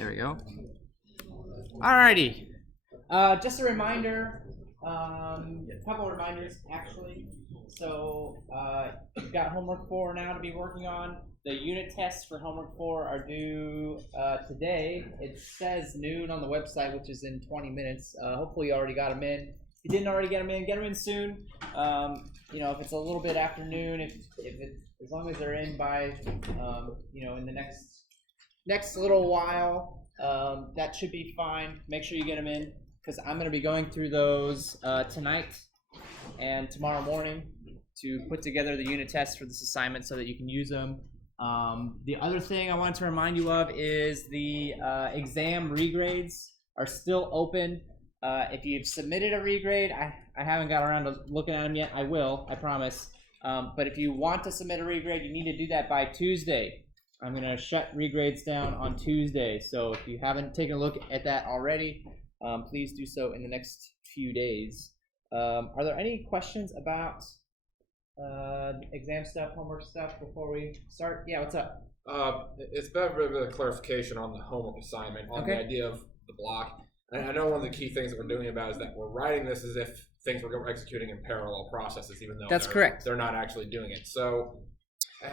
There we go. Alrighty. Just a reminder, a couple of reminders actually. So you've got homework 4 now to be working on. The unit tests for homework 4 are due today. It says noon on the website, which is in 20 minutes. Hopefully you already got them in. If you didn't already get them in soon. If it's a little bit after noon, if it, as long as they're in by, in the next little while, that should be fine. Make sure you get them in, because I'm going to be going through those tonight and tomorrow morning to put together the unit tests for this assignment so that you can use them. The other thing I wanted to remind you of is the exam regrades are still open. If you've submitted a regrade, I haven't got around to looking at them yet. I will, I promise. But if you want to submit a regrade, you need to do that by Tuesday. I'm going to shut regrades down on Tuesday. So if you haven't taken a look at that already, please do so in the next few days. Are there any questions about exam stuff, homework stuff before we start? Yeah, what's up? It's been a bit of a clarification on the homework assignment, on the idea of the block. And I know one of the key things that we're doing about is that we're writing this as if things were executing in parallel processes, even though they're not actually doing it. So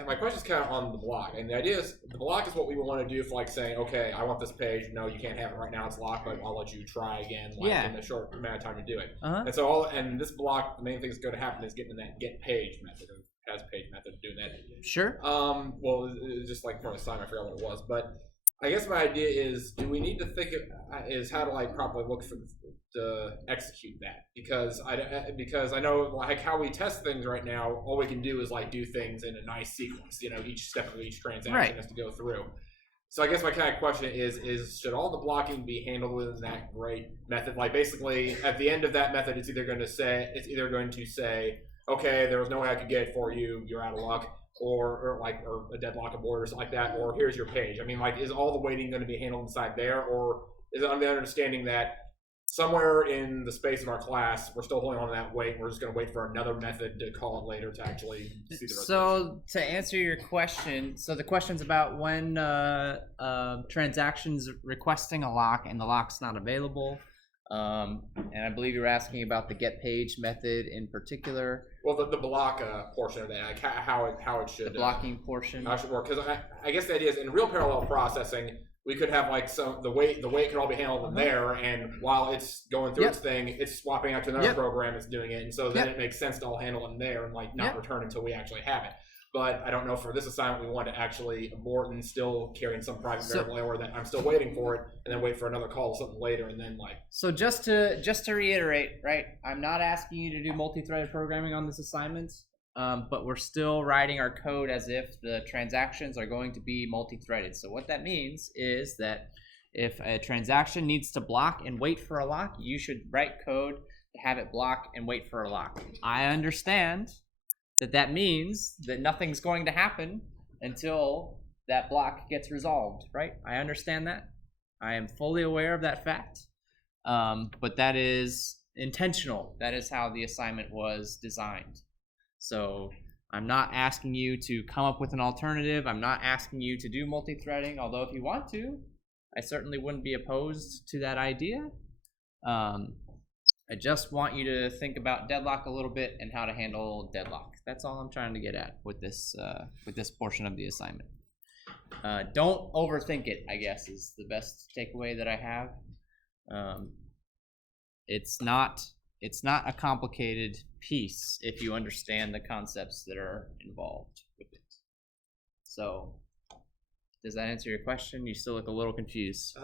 my question is kind of on the block. And the idea is the block is what we want to do for like saying, okay, I want this page. No, you can't have it right now. It's locked, but I'll let you try again in a short amount of time to do it. And so and this block, the main thing that's going to happen is getting that get page method or has page method of doing that. Sure. Well, it was just like for the assignment, I forgot what it was, but I guess my idea is, do we need to think of, is how to like properly look for to execute that? Because I know like how we test things right now, all we can do is like do things in a nice sequence. Each step of each transaction has to go through. So I guess my kind of question is should all the blocking be handled within that great method? Like basically at the end of that method, it's either going to say, okay, there was no way I could get it for you, you're out of luck. Or a deadlock abort or something like that, or here's your page. I mean, like, is all the waiting going to be handled inside there, or is it on the understanding that somewhere in the space of our class, we're still holding on to that wait, and we're just going to wait for another method to call it later to actually see the resolution? So to answer your question, so the question's about when transactions requesting a lock and the lock's not available. And I believe you're asking about the get page method in particular. Well, the block portion of that, like how it should the blocking portion. How it should work, because I guess the idea is in real parallel processing, we could have like the way it could all be handled in there, and while it's going through its thing, it's swapping out to another program that's doing it, and so then it makes sense to all handle in there and like not return until we actually have it. But I don't know, for this assignment we want to actually abort and still carry in some private variable, or that I'm still waiting for it and then wait for another call or something later and then like. So just to reiterate, right? I'm not asking you to do multi-threaded programming on this assignment, but we're still writing our code as if the transactions are going to be multi-threaded. So what that means is that if a transaction needs to block and wait for a lock, you should write code to have it block and wait for a lock. I understand that means that nothing's going to happen until that block gets resolved, right? I understand that. I am fully aware of that fact. But that is intentional. That is how the assignment was designed. So I'm not asking you to come up with an alternative. I'm not asking you to do multi-threading, although if you want to, I certainly wouldn't be opposed to that idea. I just want you to think about deadlock a little bit and how to handle deadlock. That's all I'm trying to get at with this portion of the assignment. Don't overthink it, I guess, is the best takeaway that I have. It's not a complicated piece if you understand the concepts that are involved with it. So, does that answer your question? You still look a little confused.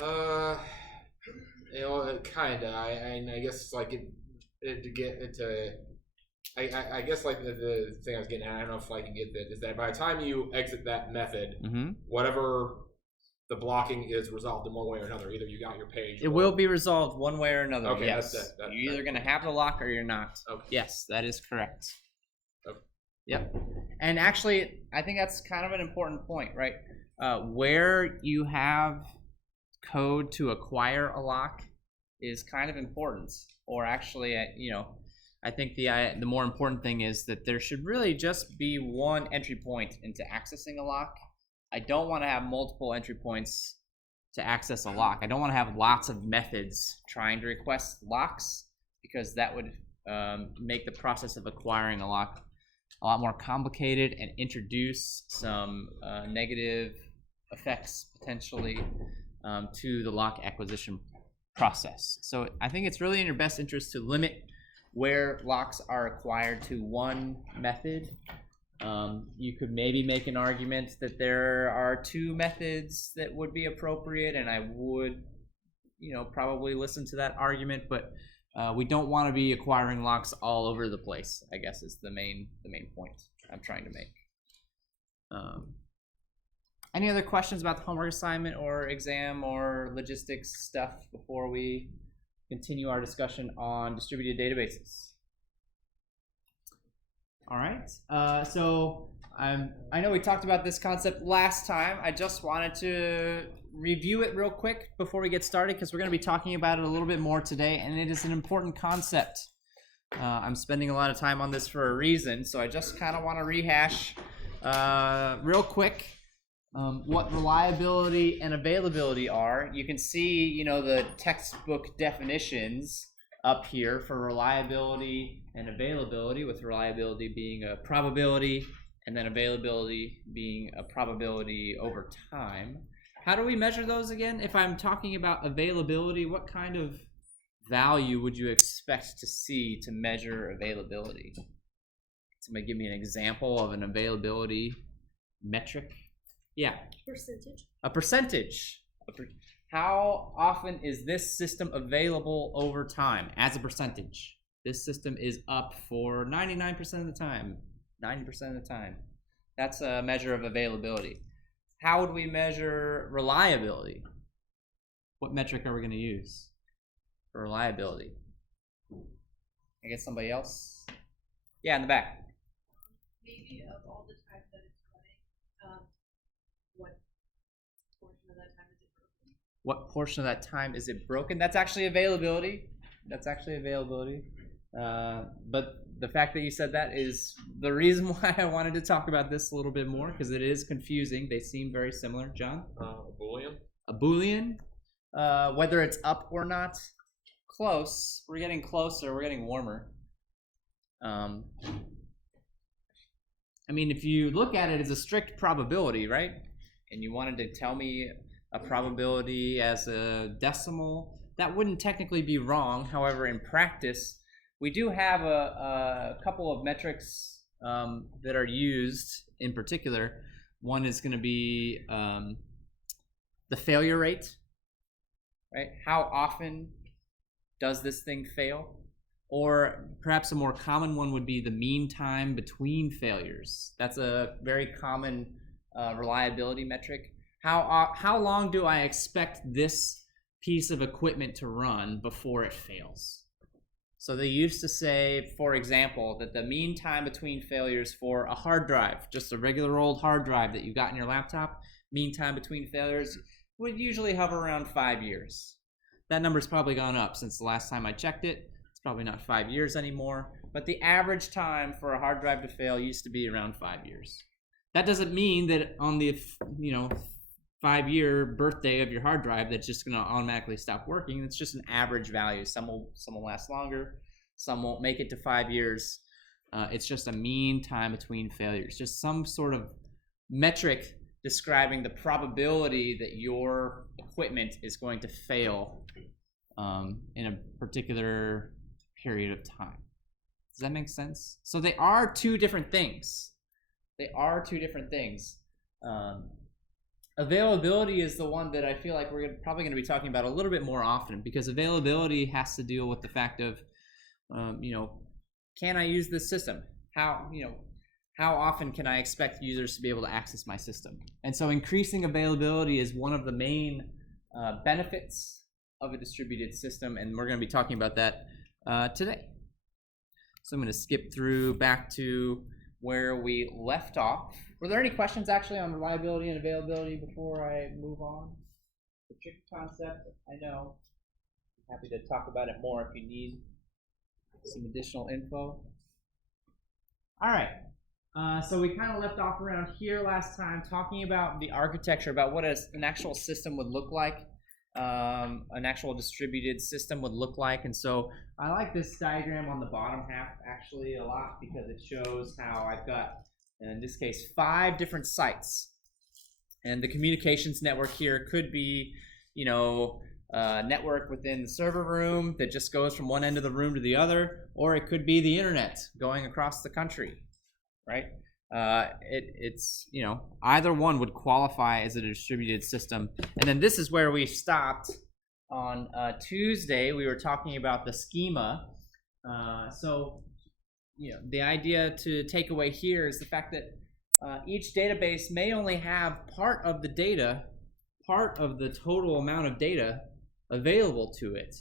Kinda. I guess like I guess like the thing I was getting at, I don't know if I can get that, is that by the time you exit that method, whatever the blocking is resolved in one way or another. Either you got your page. It will be resolved one way or another. Okay, yes. You're either going to have the lock or you're not. Okay. Yes, that is correct. Okay. Yep. And actually, I think that's kind of an important point, right? Where you have code to acquire a lock is kind of important. Or actually, I think the more important thing is that there should really just be one entry point into accessing a lock. I don't want to have multiple entry points to access a lock. I don't want to have lots of methods trying to request locks, because that would make the process of acquiring a lock a lot more complicated and introduce some negative effects potentially to the lock acquisition process. So I think it's really in your best interest to limit where locks are acquired to one method. You could maybe make an argument that there are two methods that would be appropriate, and I would, probably listen to that argument, but we don't want to be acquiring locks all over the place, I guess is the main point I'm trying to make. Any other questions about the homework assignment or exam or logistics stuff before we continue our discussion on distributed databases? All right, so I know we talked about this concept last time. I just wanted to review it real quick before we get started, because we're going to be talking about it a little bit more today, and it is an important concept. I'm spending a lot of time on this for a reason, so I just kind of want to rehash real quick what reliability and availability are. You can see, the textbook definitions up here for reliability and availability, with reliability being a probability and then availability being a probability over time. How do we measure those again? If I'm talking about availability, what kind of value would you expect to see to measure availability? Somebody give me an example of an availability metric. Yeah. Percentage. A percentage. How often is this system available over time as a percentage? This system is up for 99% of the time, 90% of the time. That's a measure of availability. How would we measure reliability? What metric are we going to use for reliability? I guess somebody else? Yeah, in the back. Maybe of all the time that it's running, what portion of that time is it broken? What portion of that time is it broken? That's actually availability. But the fact that you said that is the reason why I wanted to talk about this a little bit more, because it is confusing. They seem very similar. John? A Boolean. A Boolean? Whether it's up or not? Close. We're getting closer. We're getting warmer. If you look at it as a strict probability, right? And you wanted to tell me a probability as a decimal, that wouldn't technically be wrong. However, in practice, we do have a couple of metrics that are used in particular. One is going to be the failure rate, right? How often does this thing fail? Or perhaps a more common one would be the mean time between failures. That's a very common reliability metric. How long do I expect this piece of equipment to run before it fails? So they used to say, for example, that the mean time between failures for a hard drive, just a regular old hard drive that you got in your laptop, mean time between failures would usually hover around 5 years. That number's probably gone up since the last time I checked it. It's probably not 5 years anymore, but the average time for a hard drive to fail used to be around 5 years. That doesn't mean that on the 5-year birthday of your hard drive that's just going to automatically stop working. It's just an average value. Some will last longer, some won't make it to 5 years. It's just a mean time between failures, just some sort of metric describing the probability that your equipment is going to fail in a particular period of time. Does that make sense? So they are two different things. Availability is the one that I feel like we're probably going to be talking about a little bit more often, because availability has to deal with the fact of, can I use this system? How often can I expect users to be able to access my system? And so increasing availability is one of the main benefits of a distributed system, and we're going to be talking about that today. So I'm going to skip through back to where we left off. Were there any questions actually on reliability and availability before I move on? The trick concept, I know. I'm happy to talk about it more if you need some additional info. All right. So we kind of left off around here last time, talking about the architecture, about what an actual system would look like, an actual distributed system would look like. And so I like this diagram on the bottom half actually a lot because it shows how I've got, in this case, 5 different sites. And the communications network here could be, you know, a network within the server room that just goes from one end of the room to the other, or it could be the internet going across the country, right? It's, you know, either one would qualify as a distributed system. And then this is where we stopped on Tuesday. We were talking about the schema. So, you know, the idea to take away here is the fact that each database may only have part of the data, part of the total amount of data available to it.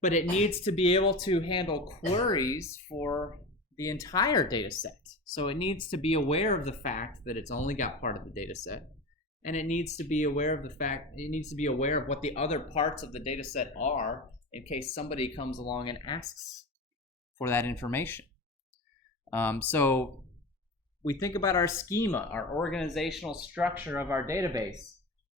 But it needs to be able to handle queries for the entire data set. So it needs to be aware of the fact that it's only got part of the data set. And it needs to be aware of the fact, it needs to be aware of what the other parts of the data set are in case somebody comes along and asks for that information. So we think about our schema, our organizational structure of our database,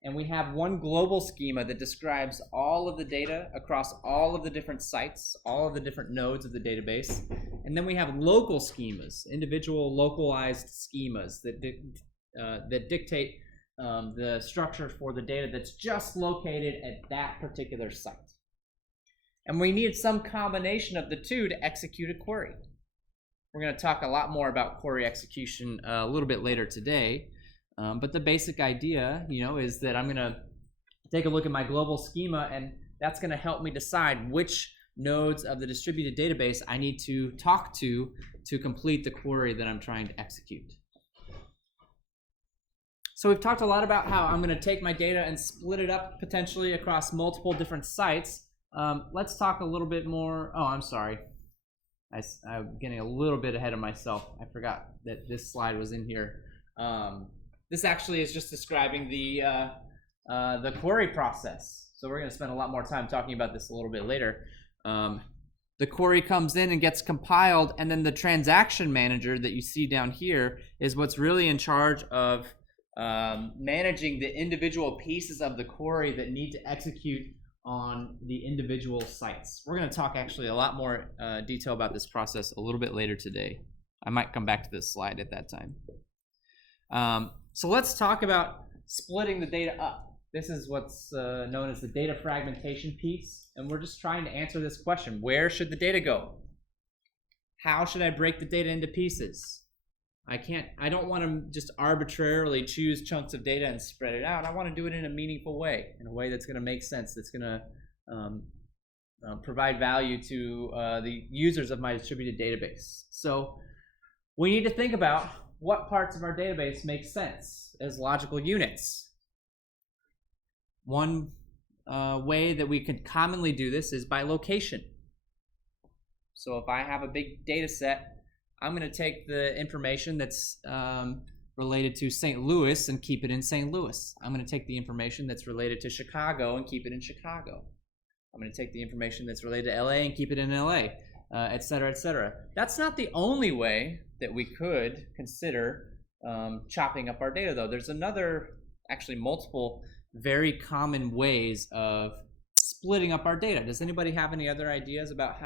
and we have one global schema that describes all of the data across all of the different sites, all of the different nodes of the database. And then we have local schemas, individual localized schemas that dictate the structure for the data that's just located at that particular site. And we need some combination of the two to execute a query. We're going to talk a lot more about query execution a little bit later today. But the basic idea, you know, is that I'm going to take a look at my global schema, and that's going to help me decide which nodes of the distributed database I need to talk to complete the query that I'm trying to execute. So we've talked a lot about how I'm going to take my data and split it up potentially across multiple different sites. Let's talk a little bit more. Oh, I'm sorry. I'm getting a little bit ahead of myself. I forgot that this slide was in here. This actually is just describing the query process. So we're going to spend a lot more time talking about this a little bit later. The query comes in and gets compiled, and then the transaction manager that you see down here is what's really in charge of managing the individual pieces of the query that need to execute on the individual sites. We're going to talk actually a lot more detail about this process a little bit later today. I might come back to this slide at that time. So let's talk about splitting the data up. This is what's known as the data fragmentation piece, and we're just trying to answer this question. Where should the data go? How should I break the data into pieces? I don't want to just arbitrarily choose chunks of data and spread it out. I want to do it in a meaningful way, in a way that's going to make sense, that's going to provide value to the users of my distributed database. So we need to think about what parts of our database make sense as logical units. One way that we could commonly do this is by location. So if I have a big data set, I'm going to take the information that's related to St. Louis and keep it in St. Louis. I'm going to take the information that's related to Chicago and keep it in Chicago. I'm going to take the information that's related to LA and keep it in LA, et cetera, et cetera. That's not the only way that we could consider chopping up our data, though. There's actually multiple very common ways of splitting up our data. Does anybody have any other ideas about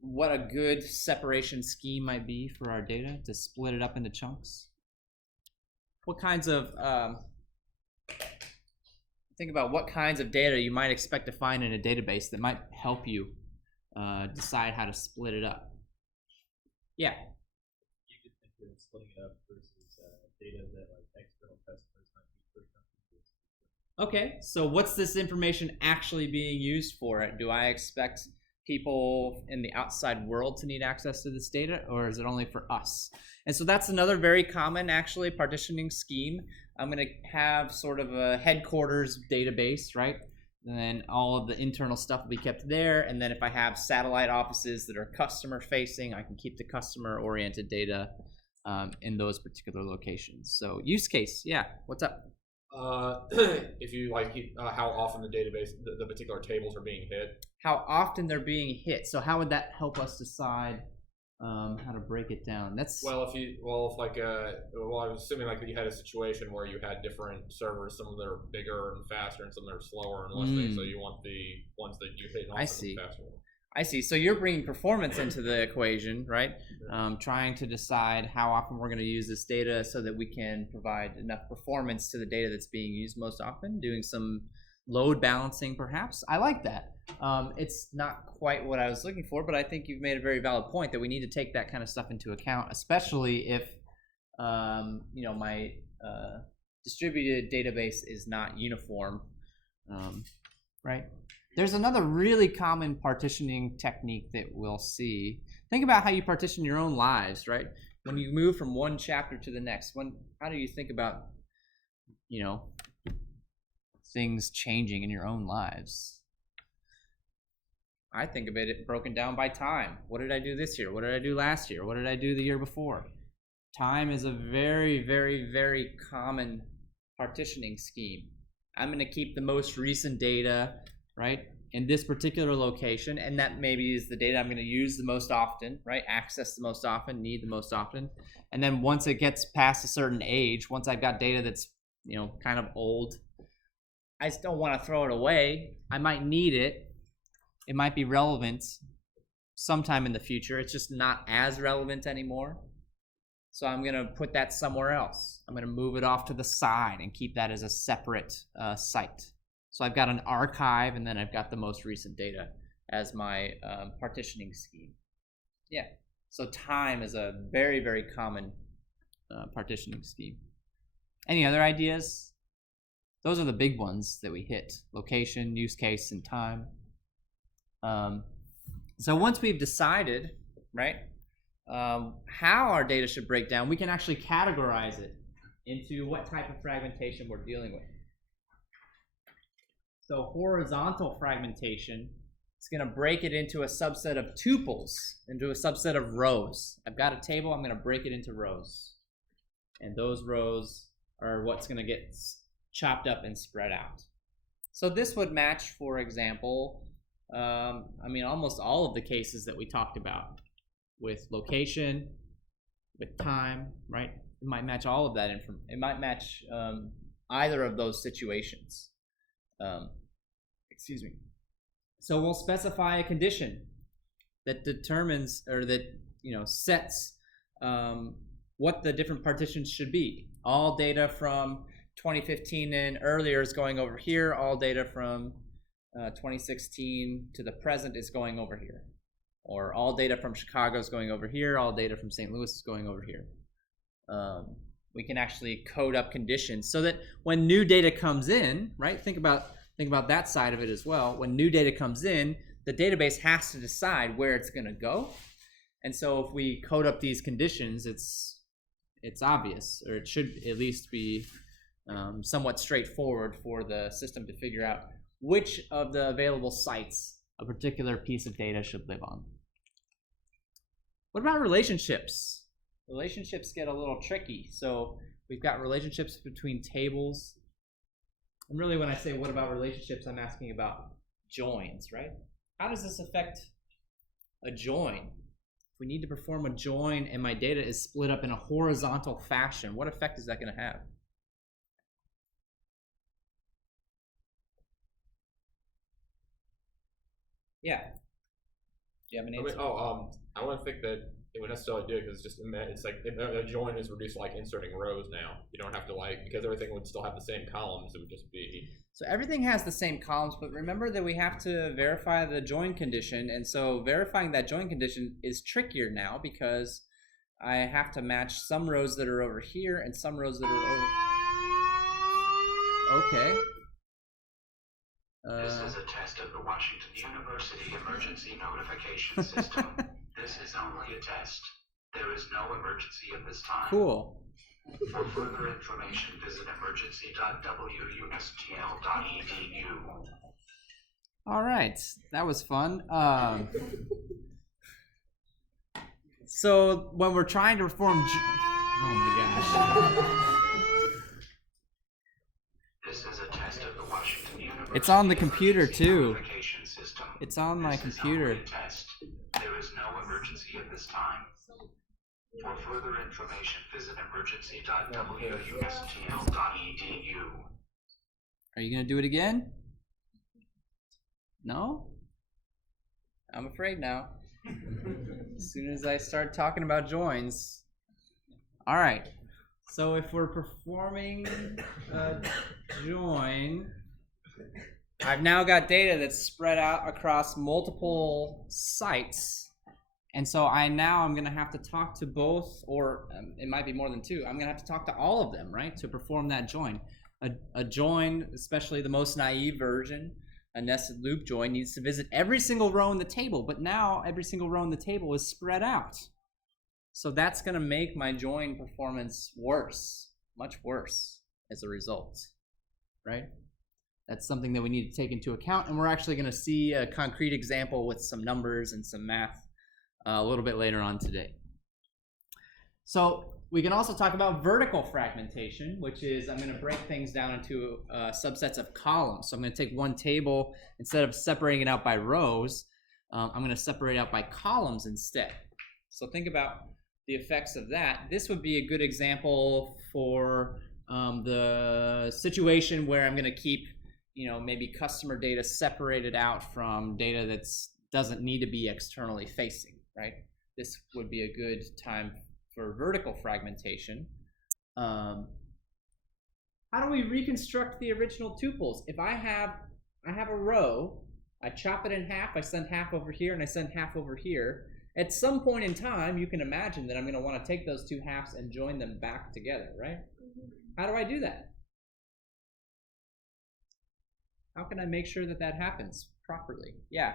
what a good separation scheme might be for our data to split it up into chunks? What kinds of think about what kinds of data you might expect to find in a database that might help you decide how to split it up. Yeah. You could think of splitting it up versus data that like external customers might use for companies. Okay, so what's this information actually being used for? Do I expect people in the outside world to need access to this data, or is it only for us? And so that's another very common actually partitioning scheme. I'm going to have sort of a headquarters database, right? And then all of the internal stuff will be kept there. And then if I have satellite offices that are customer facing, I can keep the customer oriented data in those particular locations. So use case, yeah, what's up? If you like, how often the database, the particular tables are being hit. How often they're being hit. So how would that help us decide how to break it down. That's Well, if I was assuming like you had a situation where you had different servers, some that are bigger and faster, and some that are slower and less things. So you want the ones that you hit off the faster one. I see. So you're bringing performance into the equation, right? Trying to decide how often we're going to use this data so that we can provide enough performance to the data that's being used most often. Doing some load balancing, perhaps. I like that. It's not quite what I was looking for, but I think you've made a very valid point that we need to take that kind of stuff into account, especially if my distributed database is not uniform, right? There's another really common partitioning technique that we'll see. Think about how you partition your own lives, right? When you move from one chapter to the next, how do you think about, things changing in your own lives? I think of it broken down by time. What did I do this year? What did I do last year? What did I do the year before? Time is a very, very, very common partitioning scheme. I'm going to keep the most recent data, right, in this particular location, and that maybe is the data I'm going to use the most often, right, access the most often, need the most often. And then once it gets past a certain age, once I've got data that's, kind of old, I just don't want to throw it away. I might need it. It might be relevant sometime in the future. It's just not as relevant anymore. So I'm going to put that somewhere else. I'm going to move it off to the side and keep that as a separate site. So I've got an archive, and then I've got the most recent data as my partitioning scheme. Yeah. So time is a very, very common partitioning scheme. Any other ideas? Those are the big ones that we hit: location, use case, and time. So once we've decided, right, how our data should break down, we can actually categorize it into what type of fragmentation we're dealing with. So horizontal fragmentation, it's going to break it into a subset of tuples, into a subset of rows. I've got a table, I'm going to break it into rows. And those rows are what's going to get chopped up and spread out. So this would match, for example, almost all of the cases that we talked about with location, with time, right? It might match all of that information. It might match either of those situations. Excuse me. So we'll specify a condition that determines, or that sets what the different partitions should be. All data from 2015 and earlier is going over here. All data from 2016 to the present is going over here. Or all data from Chicago is going over here. All data from St. Louis is going over here. We can actually code up conditions so that when new data comes in, right? Think about that side of it as well. When new data comes in, the database has to decide where it's going to go. And so if we code up these conditions, it's obvious, or it should at least be somewhat straightforward for the system to figure out which of the available sites a particular piece of data should live on. What about relationships? Relationships get a little tricky. So we've got relationships between tables. And really when I say what about relationships, I'm asking about joins, right? How does this affect a join? If we need to perform a join and my data is split up in a horizontal fashion, what effect is that going to have? Yeah. Do you have an answer? I wouldn't think that it would necessarily do it because it's like a join is reduced to like inserting rows now. You don't have to because everything would still have the same columns. It would just be. So everything has the same columns, but remember that we have to verify the join condition, and so verifying that join condition is trickier now because I have to match some rows that are over here and some rows that are over. Okay. This is a test of the Washington University Emergency Notification System. This is only a test. There is no emergency at this time. Cool. For further information, visit emergency.wunstl.edu. All right, that was fun. So when we're trying to perform, oh my gosh. This is a test of the Washington University. It's on the computer too. System. It's on my This computer. is only a test. There is no emergency at this time. For further information, visit emergency.wustl.edu. Are you going to do it again? No? I'm afraid now. As soon as I start talking about joins. All right. So if we're performing a join, I've now got data that's spread out across multiple sites. And so I'm going to have to talk to both, or it might be more than two. I'm going to have to talk to all of them, right, to perform that join. A join, especially the most naive version, a nested loop join, needs to visit every single row in the table. But now every single row in the table is spread out. So that's going to make my join performance worse, much worse as a result, right? That's something that we need to take into account. And we're actually going to see a concrete example with some numbers and some math a little bit later on today. So we can also talk about vertical fragmentation, which is I'm going to break things down into subsets of columns. So I'm going to take one table, instead of separating it out by rows, I'm going to separate it out by columns instead. So think about the effects of that. This would be a good example for the situation where I'm going to keep, maybe customer data separated out from data that doesn't need to be externally facing, right? This would be a good time for vertical fragmentation. How do we reconstruct the original tuples? If I have a row, I chop it in half, I send half over here, and I send half over here. At some point in time, you can imagine that I'm going to want to take those two halves and join them back together, right? How do I do that? How can I make sure that that happens properly? Yeah.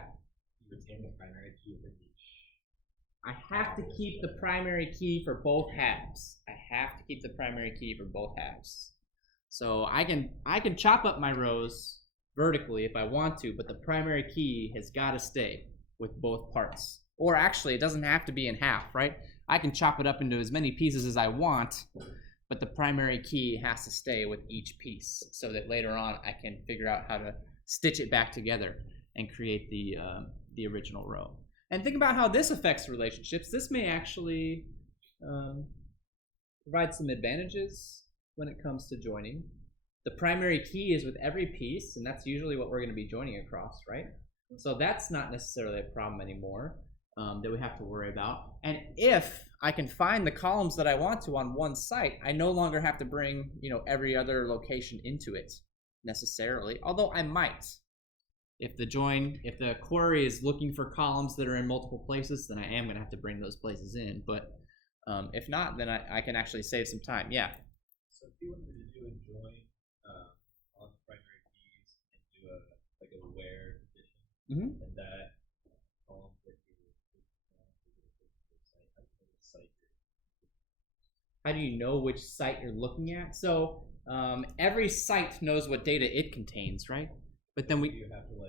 You retain the primary key within each. I have to keep the primary key for both halves. So I can chop up my rows vertically if I want to, but the primary key has got to stay with both parts. Or actually, it doesn't have to be in half, right? I can chop it up into as many pieces as I want, but the primary key has to stay with each piece so that later on I can figure out how to stitch it back together and create the original row. And think about how this affects relationships. This may actually provide some advantages when it comes to joining. The primary key is with every piece, and that's usually what we're going to be joining across, right? So that's not necessarily a problem anymore that we have to worry about. And if I can find the columns that I want to on one site, I no longer have to bring every other location into it necessarily, although I might. If the query is looking for columns that are in multiple places, then I am going to have to bring those places in. But if not, then I can actually save some time. Yeah. So if you wanted to do a join on the primary keys and do a where condition, and that column that how do you know which site you're looking at? So every site knows what data it contains, right? But then you have to go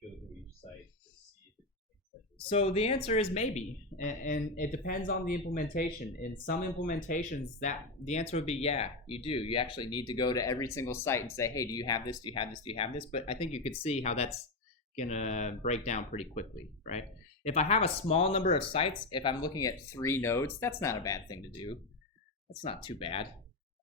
through each site to see if it contains. So the answer is maybe, and it depends on the implementation. In some implementations, the answer would be yeah, you do. You actually need to go to every single site and say, hey, do you have this? Do you have this? Do you have this? But I think you could see how that's gonna break down pretty quickly, right? If I have a small number of sites, if I'm looking at 3 nodes, that's not a bad thing to do. That's not too bad.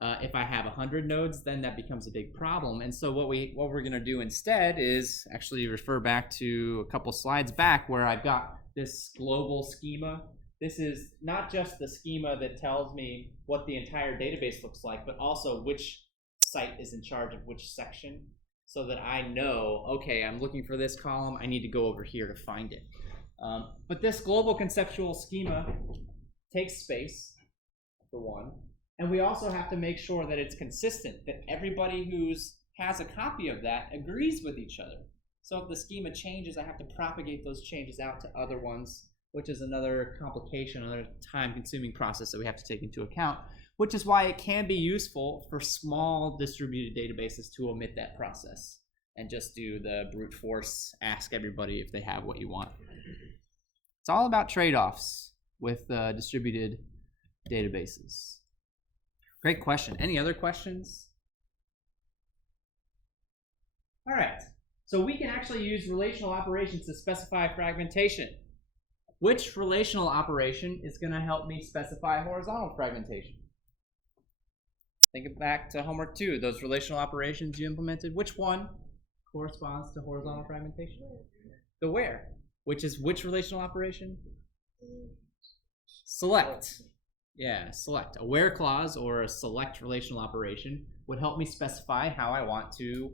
If I have 100 nodes, then that becomes a big problem. And so what we're going to do instead is actually refer back to a couple slides back where I've got this global schema. This is not just the schema that tells me what the entire database looks like, but also which site is in charge of which section, so that I know, okay, I'm looking for this column, I need to go over here to find it. But this global conceptual schema takes space, for one. And we also have to make sure that it's consistent, that everybody who has a copy of that agrees with each other. So if the schema changes, I have to propagate those changes out to other ones, which is another complication, another time-consuming process that we have to take into account, which is why it can be useful for small distributed databases to omit that process and just do the brute force, ask everybody if they have what you want. It's all about trade-offs with distributed databases. Great question. Any other questions? All right. So we can actually use relational operations to specify fragmentation. which relational operation is going to help me specify horizontal fragmentation? Think back to homework 2, those relational operations you implemented. Which one corresponds to horizontal fragmentation? The where, which is which relational operation? Select. Yeah, select. A where clause or a select relational operation would help me specify how I want to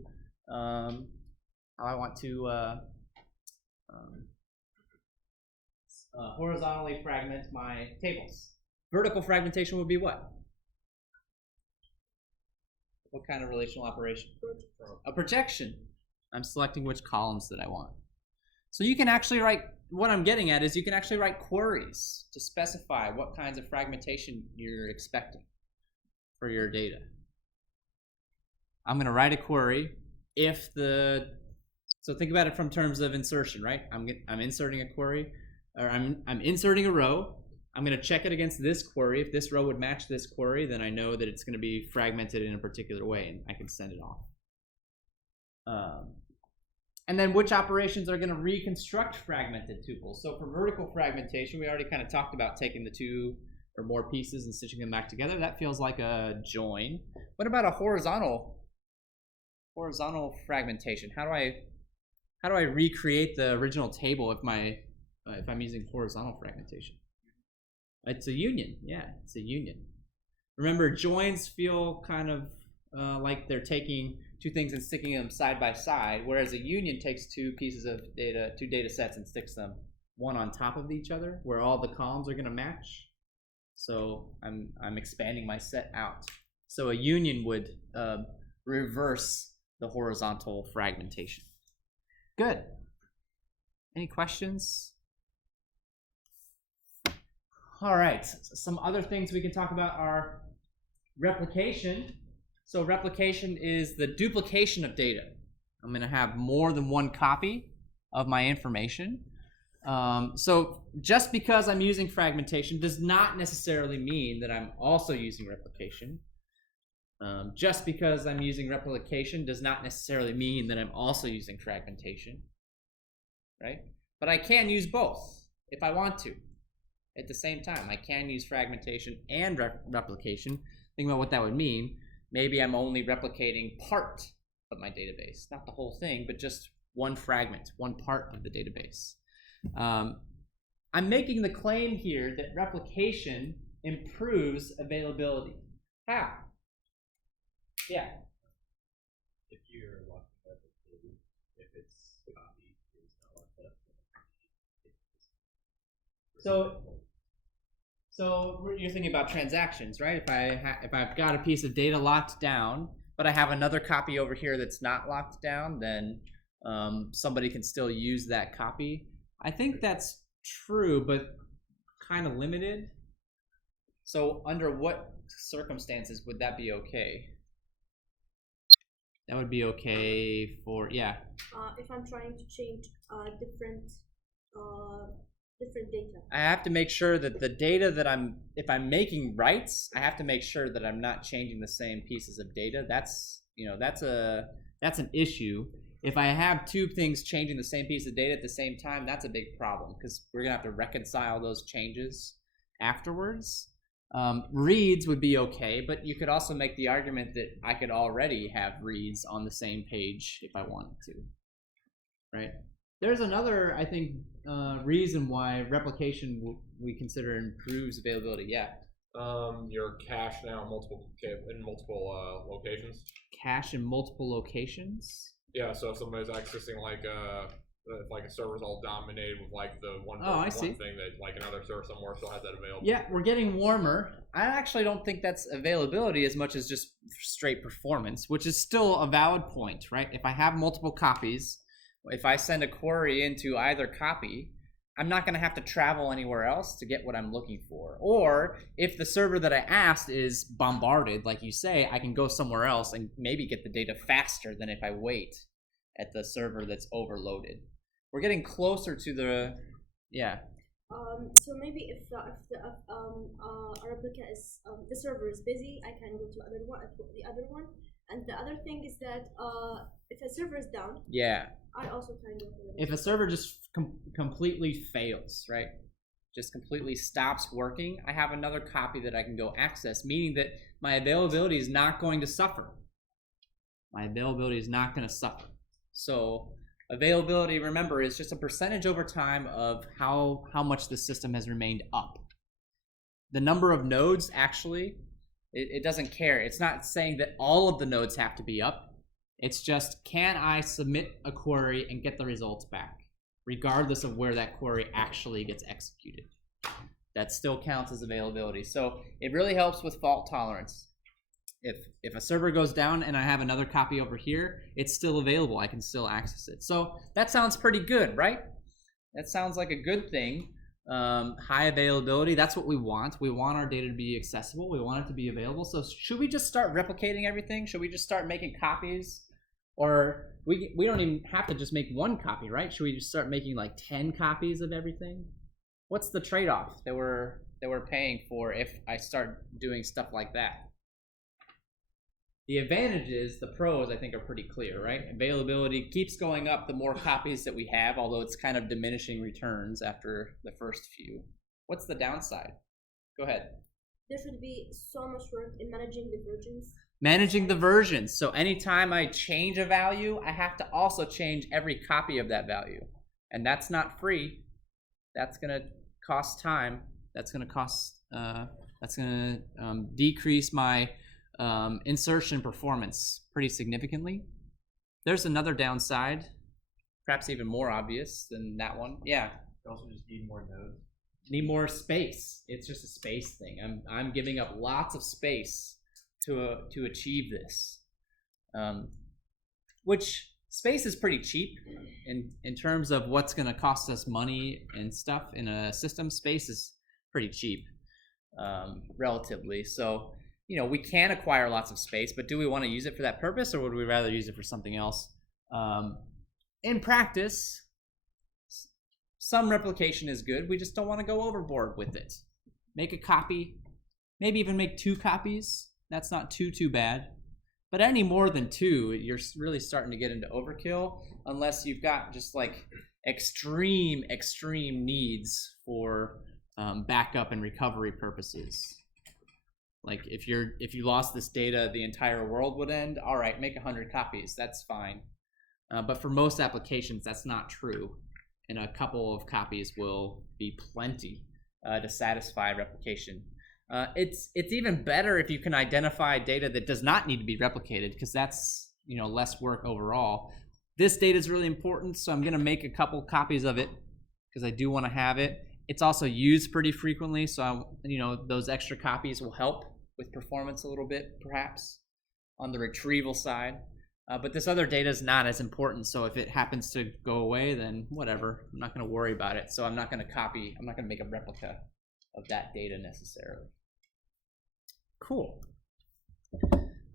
horizontally fragment my tables. Vertical fragmentation would be what? What kind of relational operation? A projection. I'm selecting which columns that I want. So you can actually write, what I'm getting at is you can actually write queries to specify what kinds of fragmentation you're expecting for your data. I'm going to write a query if so think about it from terms of insertion, right? I'm inserting a query, or I'm inserting a row. I'm going to check it against this query. If this row would match this query, then I know that it's going to be fragmented in a particular way, and I can send it off. And then which operations are going to reconstruct fragmented tuples? So for vertical fragmentation, we already kind of talked about taking the two or more pieces and stitching them back together. That feels like a join. What about a horizontal fragmentation? How do I recreate the original table if I'm using horizontal fragmentation? It's a union. Yeah, it's a union. Remember, joins feel kind of like they're taking two things and sticking them side by side, whereas a union takes two pieces of data, two data sets, and sticks them one on top of each other, where all the columns are going to match. So I'm expanding my set out. So a union would reverse the horizontal fragmentation. Good. Any questions? All right, some other things we can talk about are replication. So replication is the duplication of data. I'm going to have more than one copy of my information. So just because I'm using fragmentation does not necessarily mean that I'm also using replication. Just because I'm using replication does not necessarily mean that I'm also using fragmentation, right? But I can use both if I want to. At the same time, I can use fragmentation and replication. Think about what that would mean. Maybe I'm only replicating part of my database, not the whole thing, but just one fragment, one part of the database. I'm making the claim here that replication improves availability. How? Yeah. If you're locking up a table, if it's copied, it's not locked up. So you're thinking about transactions, right? If I've got a piece of data locked down, but I have another copy over here that's not locked down, then somebody can still use that copy. I think that's true, but kind of limited. So under what circumstances would that be okay? That would be okay for, yeah. If I'm trying to change different data. I have to make sure that the data that if I'm making writes, I have to make sure that I'm not changing the same pieces of data. That's an issue. If I have two things changing the same piece of data at the same time, that's a big problem because we're gonna have to reconcile those changes afterwards. Reads would be okay, but you could also make the argument that I could already have reads on the same page if I wanted to, right? There's another, I think, reason why replication we consider improves availability. Yeah. Your cache now in multiple locations. Cache in multiple locations. Yeah. So if somebody's accessing like a server's all dominated with like the one thing that like another server somewhere still has that available. Yeah, we're getting warmer. I actually don't think that's availability as much as just straight performance, which is still a valid point, right? If I have multiple copies, if I send a query into either copy, I'm not going to have to travel anywhere else to get what I'm looking for. Or if the server that I asked is bombarded, like you say, I can go somewhere else and maybe get the data faster than if I wait at the server that's overloaded. We're getting closer to the, yeah. So maybe if a replica is the server is busy, I can go to the other one. And the other thing is that if a server is down, yeah, I also can go to the if a server just completely fails, right? just completely stops working, I have another copy that I can go access, meaning that my availability is not going to suffer. My availability is not going to suffer. So availability, remember, is just a percentage over time of how much the system has remained up. The number of nodes, actually, it doesn't care. It's not saying that all of the nodes have to be up. It's just, can I submit a query and get the results back, regardless of where that query actually gets executed. That still counts as availability. So it really helps with fault tolerance. If a server goes down and I have another copy over here, it's still available. I can still access it. So that sounds pretty good, right? That sounds like a good thing. High availability, that's what we want. We want our data to be accessible. We want it to be available. So should we just start replicating everything? Should we just start making copies? Or we don't even have to just make one copy, right? Should we just start making like 10 copies of everything? What's the trade-off that we're paying for if I start doing stuff like that? The advantages, the pros, I think are pretty clear, right? Availability keeps going up the more copies that we have, although it's kind of diminishing returns after the first few. What's the downside? Go ahead. There should be so much work in managing the versions. Managing the versions. So anytime I change a value, I have to also change every copy of that value. And that's not free. That's going to cost time. That's going to cost, decrease my insertion performance pretty significantly. There's another downside, perhaps even more obvious than that one. Yeah. You also just need more nodes. Need more space. It's just a space thing. I'm giving up lots of space to achieve this, which space is pretty cheap in terms of what's going to cost us money and stuff in a system. Space is pretty cheap, relatively. So, you know, we can acquire lots of space, but do we want to use it for that purpose, or would we rather use it for something else? In practice, some replication is good. We just don't want to go overboard with it. Make a copy, maybe even make 2 copies. That's not too bad. But any more than 2, you're really starting to get into overkill, unless you've got just like extreme needs for backup and recovery purposes. Like if you lost this data, the entire world would end. All right, make 100 copies. That's fine. But for most applications, that's not true. And a couple of copies will be plenty to satisfy replication. It's even better if you can identify data that does not need to be replicated, because that's, you know, less work overall. This data is really important, so I'm going to make a couple copies of it because I do want to have it. It's also used pretty frequently, so those extra copies will help with performance a little bit, perhaps on the retrieval side. But this other data is not as important, so if it happens to go away, then whatever. I'm not going to worry about it. So I'm not going to make a replica of that data necessarily. Cool.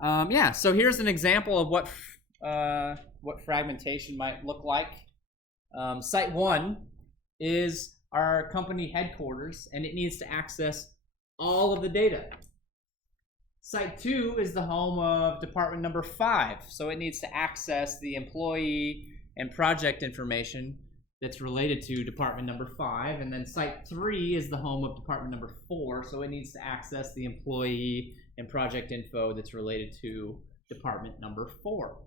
Yeah, so here's an example of what fragmentation might look like. Site 1 is our company headquarters, and it needs to access all of the data. Site 2 is the home of department number 5, so it needs to access the employee and project information that's related to department number 5, and then site 3 is the home of department number 4, so it needs to access the employee and project info that's related to department number 4.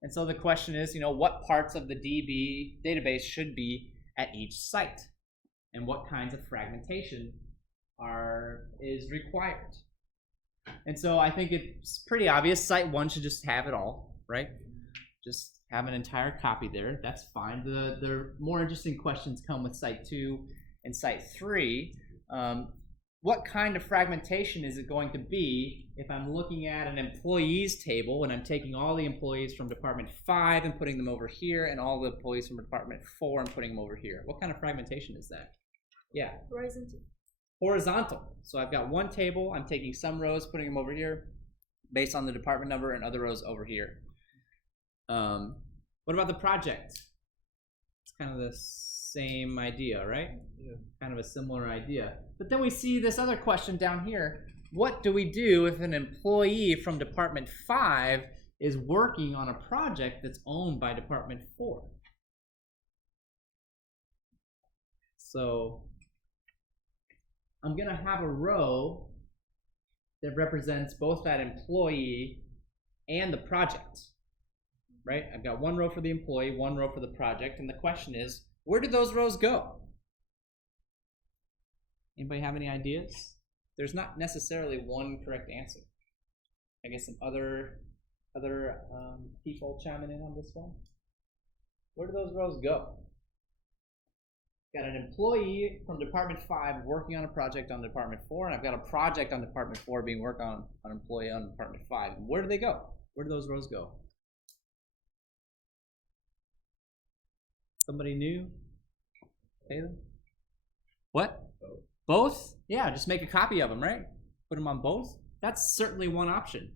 And so the question is, what parts of the DB database should be at each site, and what kinds of fragmentation is required. And so I think it's pretty obvious. Site 1 should just have it all, right? Just have an entire copy there. That's fine. The more interesting questions come with site 2 and site 3. What kind of fragmentation is it going to be if I'm looking at an employees table and I'm taking all the employees from department 5 and putting them over here, and all the employees from department 4 and putting them over here? What kind of fragmentation is that? Yeah. Horizontal. So I've got one table, I'm taking some rows, putting them over here based on the department number, and other rows over here. What about the project? It's kind of the same idea, right? Yeah. Kind of a similar idea. But then we see this other question down here. What do we do if an employee from department 5 is working on a project that's owned by department 4? So I'm gonna have a row that represents both that employee and the project, right? I've got one row for the employee, one row for the project, and the question is, where do those rows go? Anybody have any ideas? There's not necessarily one correct answer. I guess some other people chiming in on this one. Where do those rows go? Got an employee from Department 5 working on a project on Department 4, and I've got a project on Department 4 being worked on an employee on Department 5. Where do they go? Where do those rows go? Somebody new? Taylor? What? Both? Yeah, just make a copy of them, right? Put them on both? That's certainly one option.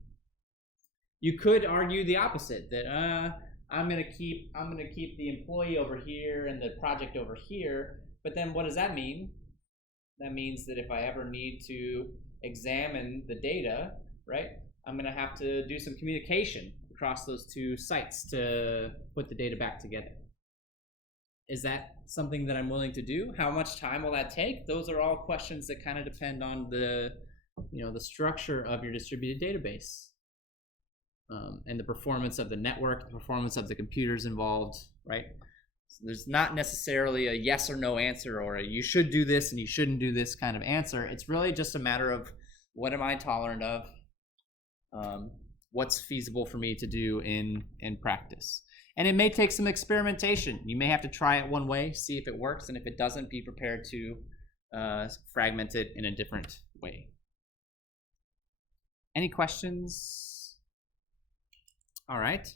You could argue the opposite, that I'm gonna keep the employee over here and the project over here, but then what does that mean? That means that if I ever need to examine the data, right, I'm gonna have to do some communication across those two sites to put the data back together. Is that something that I'm willing to do? How much time will that take? Those are all questions that kind of depend on the structure of your distributed database. And the performance of the network, the performance of the computers involved, right? So there's not necessarily a yes or no answer or a you should do this and you shouldn't do this kind of answer. It's really just a matter of what am I tolerant of? What's feasible for me to do in practice? And it may take some experimentation. You may have to try it one way, see if it works, and if it doesn't, be prepared to fragment it in a different way. Any questions? All right.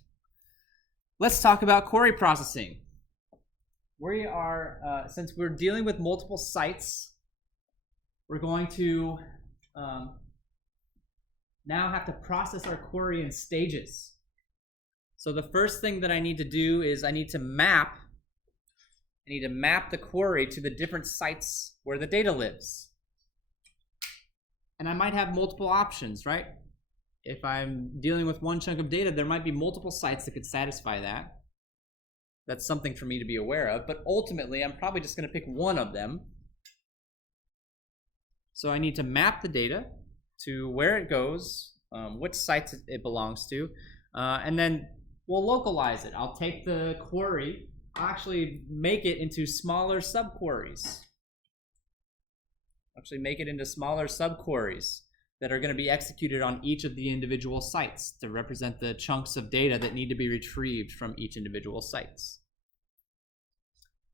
Let's talk about query processing. We are, since we're dealing with multiple sites, we're going to now have to process our query in stages. So the first thing that I need to do is I need to map the query to the different sites where the data lives. And I might have multiple options, right? If I'm dealing with one chunk of data, there might be multiple sites that could satisfy that. That's something for me to be aware of, but ultimately I'm probably just going to pick one of them. So I need to map the data to where it goes, which sites it belongs to, and then we'll localize it. I'll take the query, I'll actually make it into smaller subqueries. That are going to be executed on each of the individual sites to represent the chunks of data that need to be retrieved from each individual sites.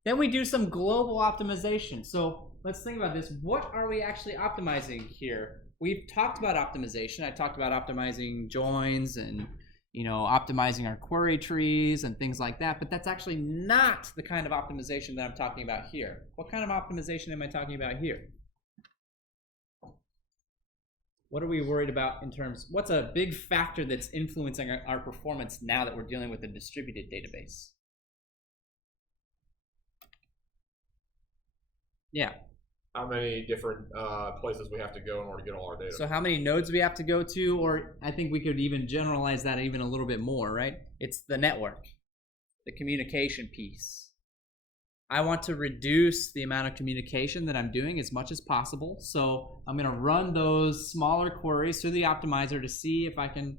Then we do some global optimization. So let's think about this. What are we actually optimizing here? We've talked about optimization. I talked about optimizing joins and optimizing our query trees and things like that, but that's actually not the kind of optimization that I'm talking about here. What kind of optimization am I talking about here? What are we worried about in terms, what's a big factor that's influencing our performance now that we're dealing with a distributed database? Yeah. How many different places we have to go in order to get all our data. So how many nodes we have to go to, or I think we could even generalize that even a little bit more, right? It's the network, the communication piece. I want to reduce the amount of communication that I'm doing as much as possible. So I'm going to run those smaller queries through the optimizer to see if I can,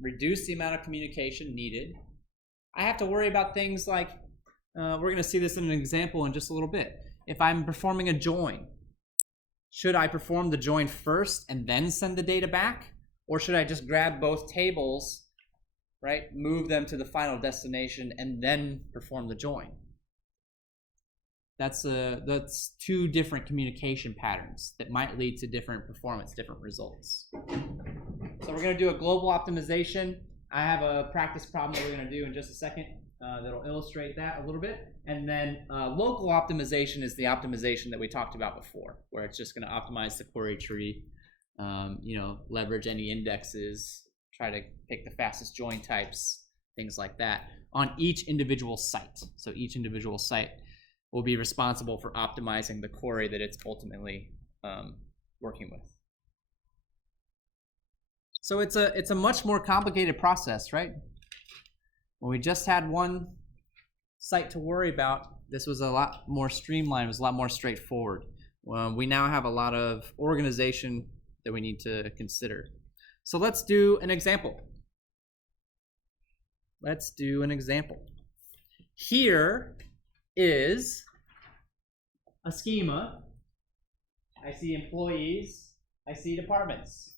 reduce the amount of communication needed. I have to worry about things like, we're going to see this in an example in just a little bit. If I'm performing a join, should I perform the join first and then send the data back? Or should I just grab both tables, right, move them to the final destination and then perform the join? That's two different communication patterns that might lead to different performance, different results. So we're going to do a global optimization. I have a practice problem that we're going to do in just a second that'll illustrate that a little bit. And then local optimization is the optimization that we talked about before, where it's just going to optimize the query tree, leverage any indexes, try to pick the fastest join types, things like that, on each individual site. So each individual site will be responsible for optimizing the query that it's ultimately working with. So it's a much more complicated process, right? When we just had one site to worry about, this was a lot more streamlined, it was a lot more straightforward. we now have a lot of organization that we need to consider. So let's do an example. Let's do an example. Here is a schema. I see employees, I see departments,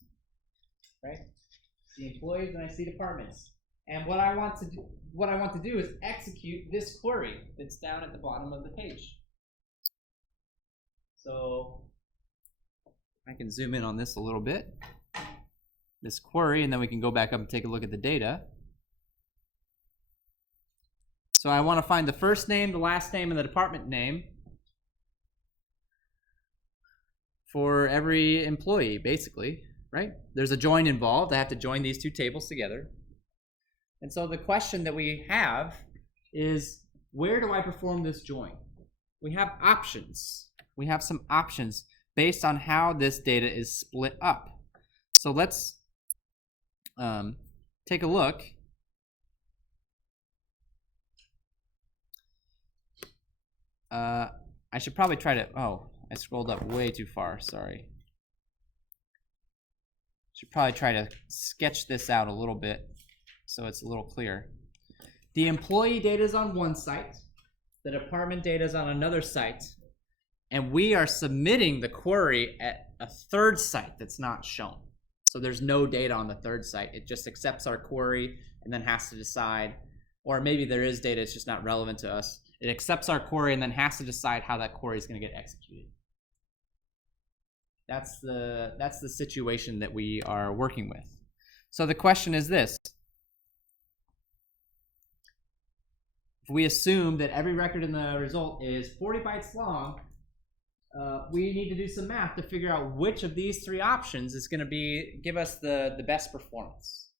right? I see employees and I see departments. And what I want to do is execute this query that's down at the bottom of the page. So I can zoom in on this a little bit. This query, and then we can go back up and take a look at the data. So I want to find the first name, the last name, and the department name for every employee, basically, right? There's a join involved. I have to join these two tables together. And so the question that we have is, where do I perform this join? We have options. We have some options based on how this data is split up. So let's take a look. I should probably try to, I scrolled up way too far, sorry. Should probably try to sketch this out a little bit so it's a little clear. The employee data is on one site, the department data is on another site, and we are submitting the query at a third site that's not shown. So there's no data on the third site. It just accepts our query and then has to decide, or maybe there is data, it's just not relevant to us. It accepts our query and then has to decide how that query is going to get executed. That's the situation that we are working with. So the question is this. If we assume that every record in the result is 40 bytes long, we need to do some math to figure out which of these three options is going to give us the best performance.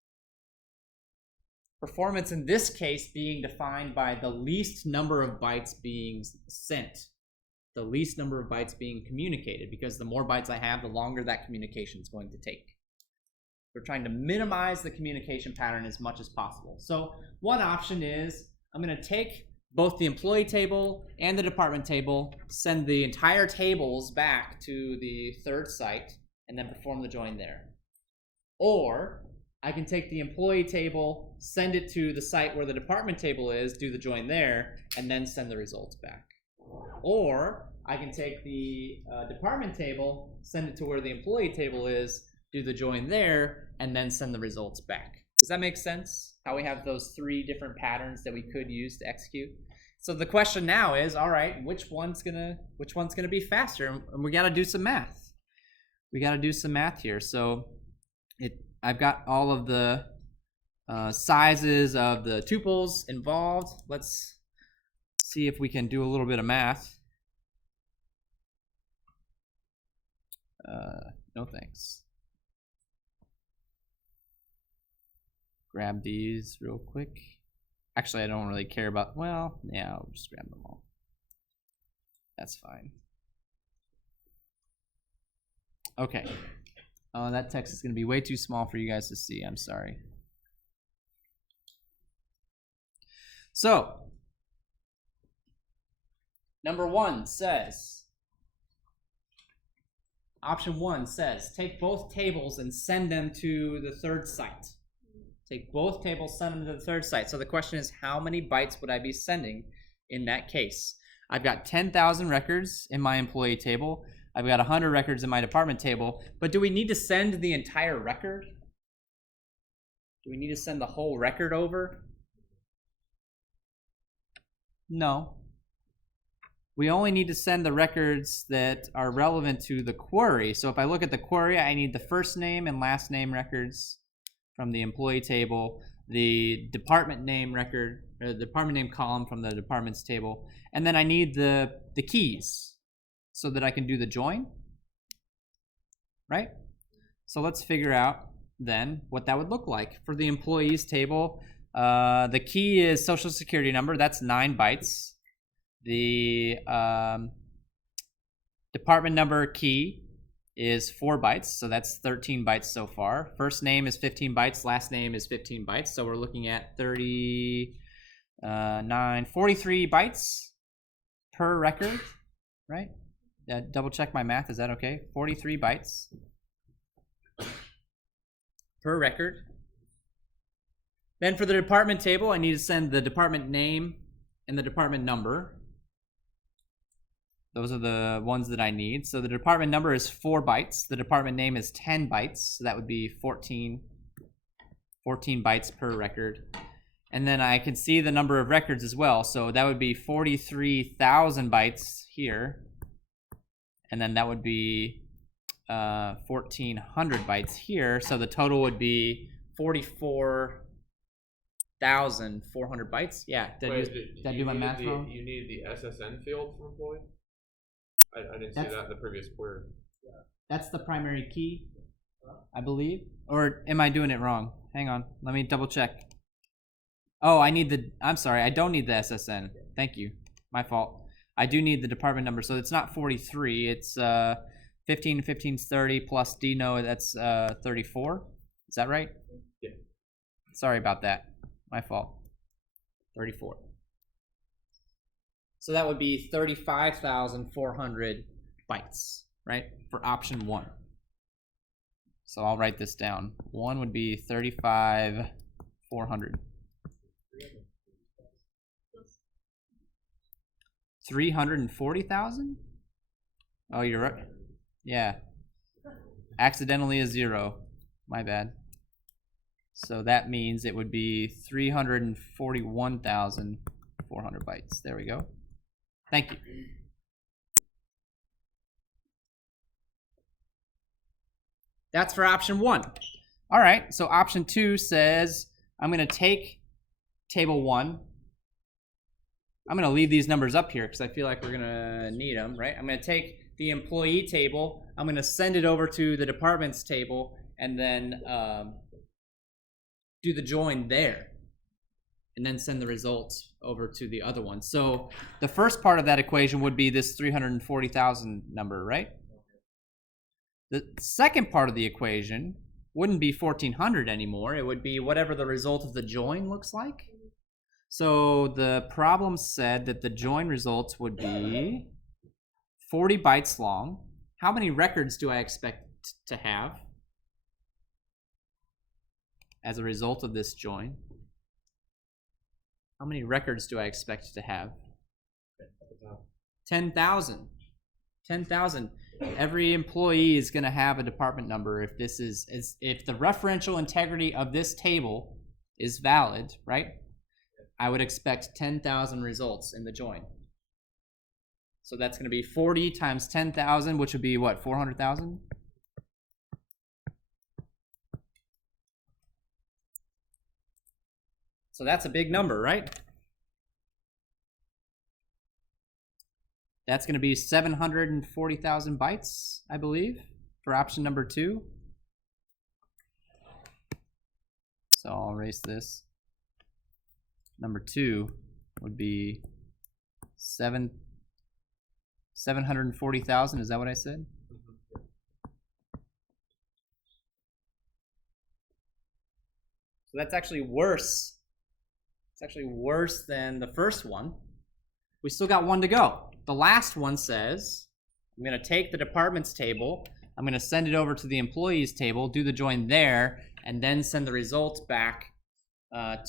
Performance in this case being defined by the least number of bytes being sent, the least number of bytes being communicated, because the more bytes I have, the longer that communication is going to take. We're trying to minimize the communication pattern as much as possible. So one option is I'm going to take both the employee table and the department table, send the entire tables back to the third site, and then perform the join there. Or I can take the employee table, send it to the site where the department table is, do the join there, and then send the results back. Or I can take the department table, send it to where the employee table is, do the join there, and then send the results back. Does that make sense? How we have those three different patterns that we could use to execute? So the question now is, all right, which one's gonna be faster? And we gotta do some math. We gotta do some math here. So I've got all of the sizes of the tuples involved. Let's see if we can do a little bit of math. No thanks. Grab these real quick. Actually, I don't really care about, well, yeah, I'll just grab them all. That's fine. Okay. That text is going to be way too small for you guys to see. I'm sorry. So, number one says, option one says, take both tables and send them to the third site. Take both tables, send them to the third site. So the question is, how many bytes would I be sending in that case? I've got 10,000 records in my employee table. I've got 100 records in my department table. But do we need to send the entire record? Do we need to send the whole record over? No. We only need to send the records that are relevant to the query. So if I look at the query, I need the first name and last name records from the employee table, the department name record, or the department name column from the department's table, and then I need the keys so that I can do the join, right? So let's figure out then what that would look like. For the employees table, the key is social security number, that's 9 bytes. The department number key is 4 bytes, so that's 13 bytes so far. First name is 15 bytes, last name is 15 bytes, so we're looking at 43 bytes per record, right? double check my math. Is that okay? 43 bytes per record. Then for the department table, I need to send the department name and the department number. Those are the ones that I need. So the department number is 4 bytes. The department name is 10 bytes. So that would be 14 bytes per record. And then I can see the number of records as well. So that would be 43,000 bytes here. And then that would be 1,400 bytes here. So the total would be 44,400 bytes. Yeah, did I do my math wrong? You need the SSN field for employee? I didn't see that in the previous query. That's the primary key, I believe. Or am I doing it wrong? Hang on, let me double check. Oh, I'm sorry, I don't need the SSN. Thank you, my fault. I do need the department number, so it's not 43, it's 15, 15 is 30, plus Dino, that's 34. Is that right? Yeah. Sorry about that, my fault. 34. So that would be 35,400 bytes, right, for option 1. So I'll write this down. 1 would be 35,400. 340,000? Oh, you're right. Yeah. Accidentally a 0. My bad. So that means it would be 341,400 bytes. There we go. Thank you. That's for option 1. All right, so option 2 says I'm going to take table 1. I'm going to leave these numbers up here because I feel like we're going to need them, right? I'm going to take the employee table. I'm going to send it over to the departments table and then do the join there. And then send the results over to the other one. So the first part of that equation would be this 340,000 number, right? The second part of the equation wouldn't be 1,400 anymore. It would be whatever the result of the join looks like. So the problem said that the join results would be 40 bytes long. How many records do I expect to have as a result of this join? How many records do I expect to have? 10,000. 10,000. Every employee is going to have a department number if this is if the referential integrity of this table is valid, right? I would expect 10,000 results in the join. So that's going to be 40 times 10,000, which would be what, 400,000? So that's a big number, right? That's going to be 740,000 bytes, I believe, for option number 2. So I'll erase this. Number 2 would be 740,000. Is that what I said? So that's actually worse. It's actually worse than the first one. We still got 1 to go. The last one says, I'm going to take the departments table, I'm going to send it over to the employees table, do the join there, and then send the results back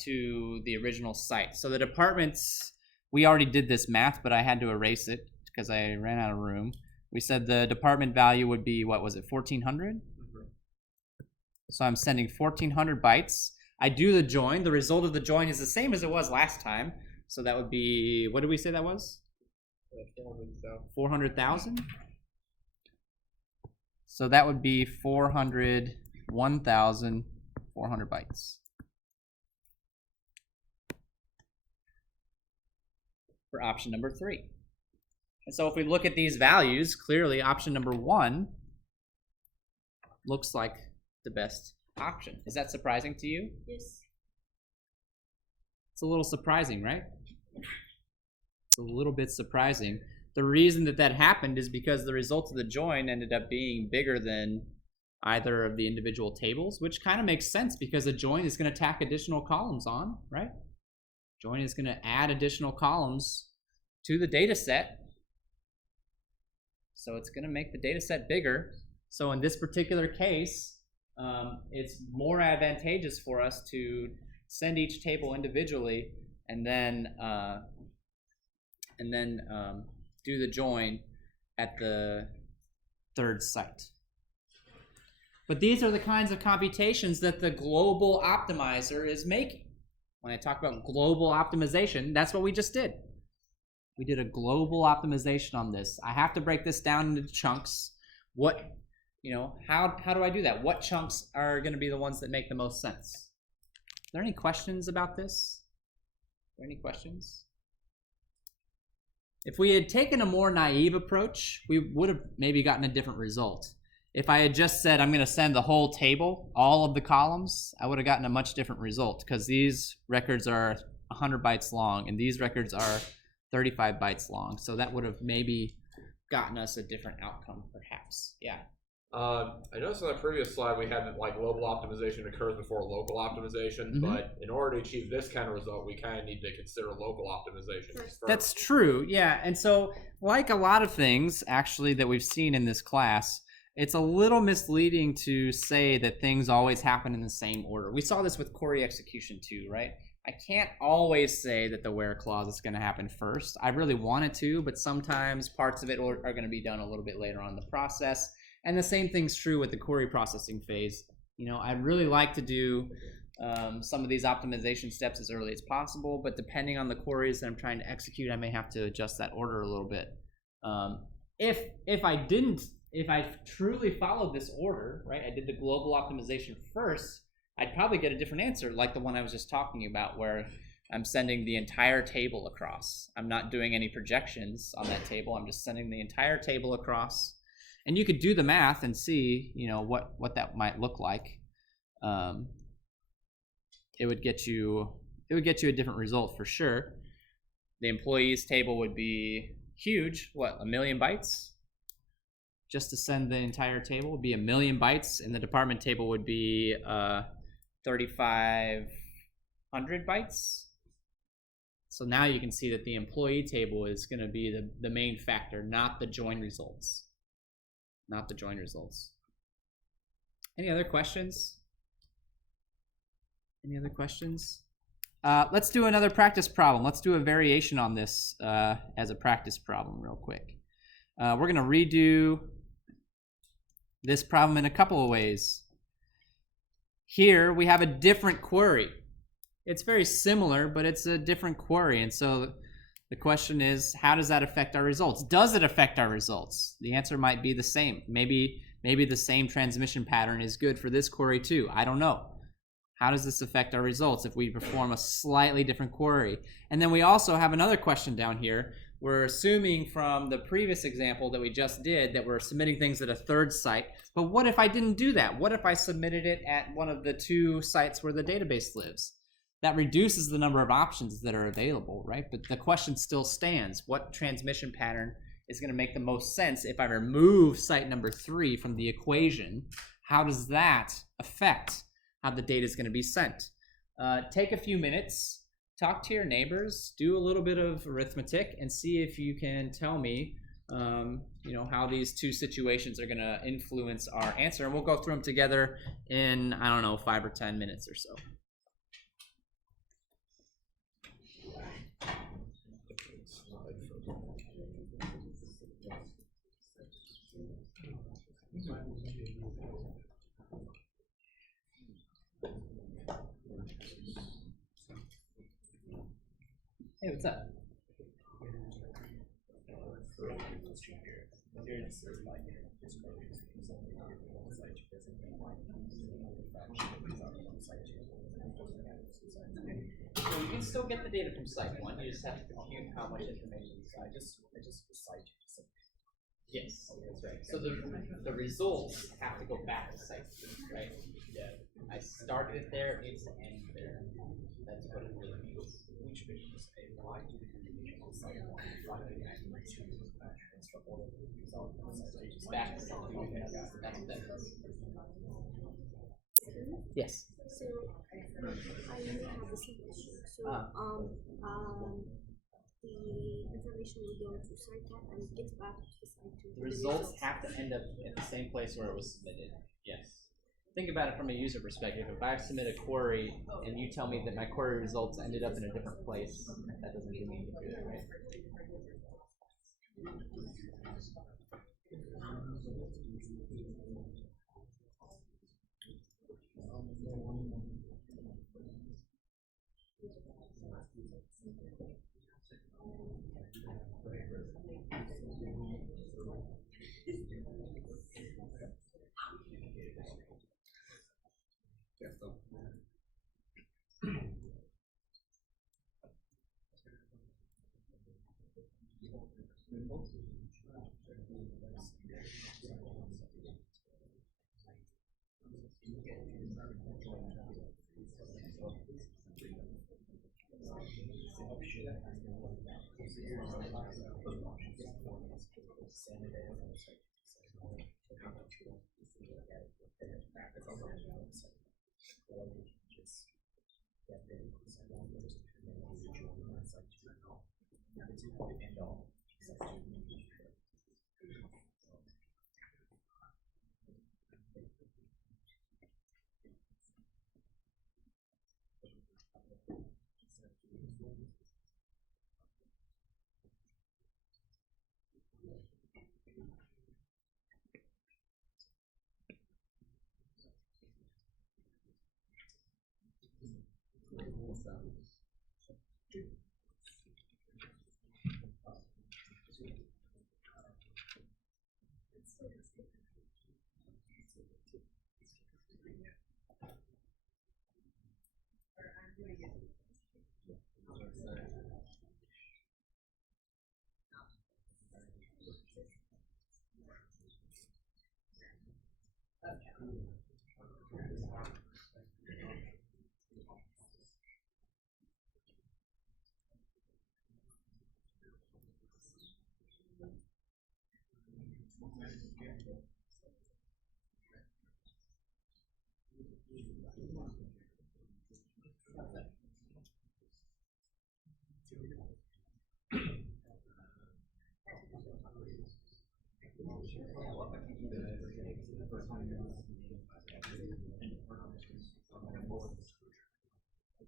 to the original site. So the departments, we already did this math, but I had to erase it because I ran out of room. We said the department value would be, what was it, 1,400? So I'm sending 1,400 bytes. I do the join. The result of the join is the same as it was last time. So that would be, what did we say that was? 400,000. So that would be 401,400 bytes. For option number 3. And so if we look at these values, clearly option number 1 looks like the best option. Is that surprising to you? Yes. It's a little surprising, right? It's a little bit surprising. The reason that that happened is because the result of the join ended up being bigger than either of the individual tables, which kind of makes sense because a join is going to tack additional columns on, right? Join is going to add additional columns to the data set. So it's going to make the data set bigger. So in this particular case, it's more advantageous for us to send each table individually and then do the join at the third site. But these are the kinds of computations that the global optimizer is making. When I talk about global optimization, that's what we just did. We did a global optimization on this. I have to break this down into chunks. How do I do that? What chunks are going to be the ones that make the most sense? Are there any questions about this? Are there any questions? If we had taken a more naive approach, we would have maybe gotten a different result. If I had just said, I'm going to send the whole table, all of the columns, I would have gotten a much different result because these records are 100 bytes long and these records are 35 bytes long. So that would have maybe gotten us a different outcome, perhaps. Yeah. I noticed on the previous slide we had that like global optimization occurs before local optimization, Mm-hmm. but in order to achieve this kind of result, we kind of need to consider local optimization first. That's true, yeah. And so, like a lot of things, actually, that we've seen in this class, it's a little misleading to say that things always happen in the same order. We saw this with query execution too, right? I can't always say that the where clause is going to happen first. I really wanted to, but sometimes parts of it are going to be done a little bit later on in the process. And the same thing's true with the query processing phase. I'd really like to do some of these optimization steps as early as possible, but depending on the queries that I'm trying to execute, I may have to adjust that order a little bit. If I truly followed this order, right, I did the global optimization first, I'd probably get a different answer, like the one I was just talking about, where I'm sending the entire table across. I'm not doing any projections on that table. I'm just sending the entire table across. And you could do the math and see, what that might look like. It would get you a different result for sure. The employees table would be huge. 1 million bytes? Just to send the entire table would be 1 million bytes, and the department table would be 3,500 bytes. So now you can see that the employee table is going to be the main factor, not the join results. Not the join results. Any other questions? Any other questions? Let's do another practice problem. Let's do a variation on this as a practice problem real quick. We're going to redo this problem in a couple of ways. Here we have a different query. It's very similar, but it's a different query. And so the question is, how does that affect our results? Does it affect our results? The answer might be the same. Maybe the same transmission pattern is good for this query too. I don't know. How does this affect our results if we perform a slightly different query? And then we also have another question down here. We're assuming from the previous example that we just did that we're submitting things at a third site. But what if I didn't do that? What if I submitted it at one of the 2 sites where the database lives? That reduces the number of options that are available, right? But the question still stands. What transmission pattern is going to make the most sense if I remove site number 3 from the equation? How does that affect how the data is going to be sent? Take a few minutes, talk to your neighbors, do a little bit of arithmetic, and see if you can tell me how these 2 situations are going to influence our answer. And we'll go through them together in, 5 or 10 minutes or so. Hey, what's up? So you can still get the data from site 1. You just have to compute how much information is. I just site 2. Yes, that's right. So the results have to go back to site 2, right? Yeah. I started it there, it needs to end there. That's what it really means. Which means a y to the combination of site 1 divided by 2 transfer all of the result back to site 2. That's what that means. Yes. So I really have the same issue. So the information will go to site one and get back to site two. The results have to end up at the same place where it was submitted. Yes. Think about it from a user perspective. If I submit a query and you tell me that my query results ended up in a different place, that doesn't do me any good, right?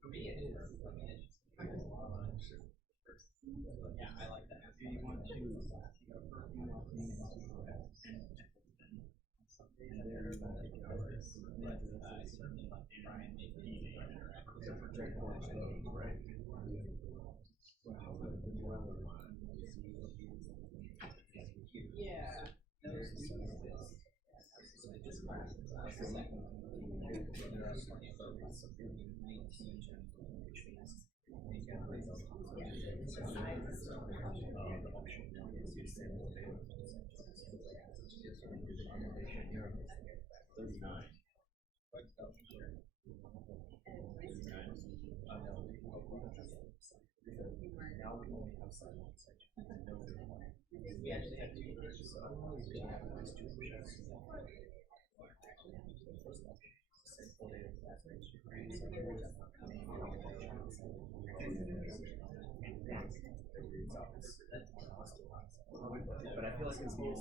For me, it is. I mean, it's yeah, I like that. Do you want to I certainly like to try and make it easy to interact with right. Yeah. This class is the second one. There are plenty of focus of 19 we actually have two versions of but I feel like it's more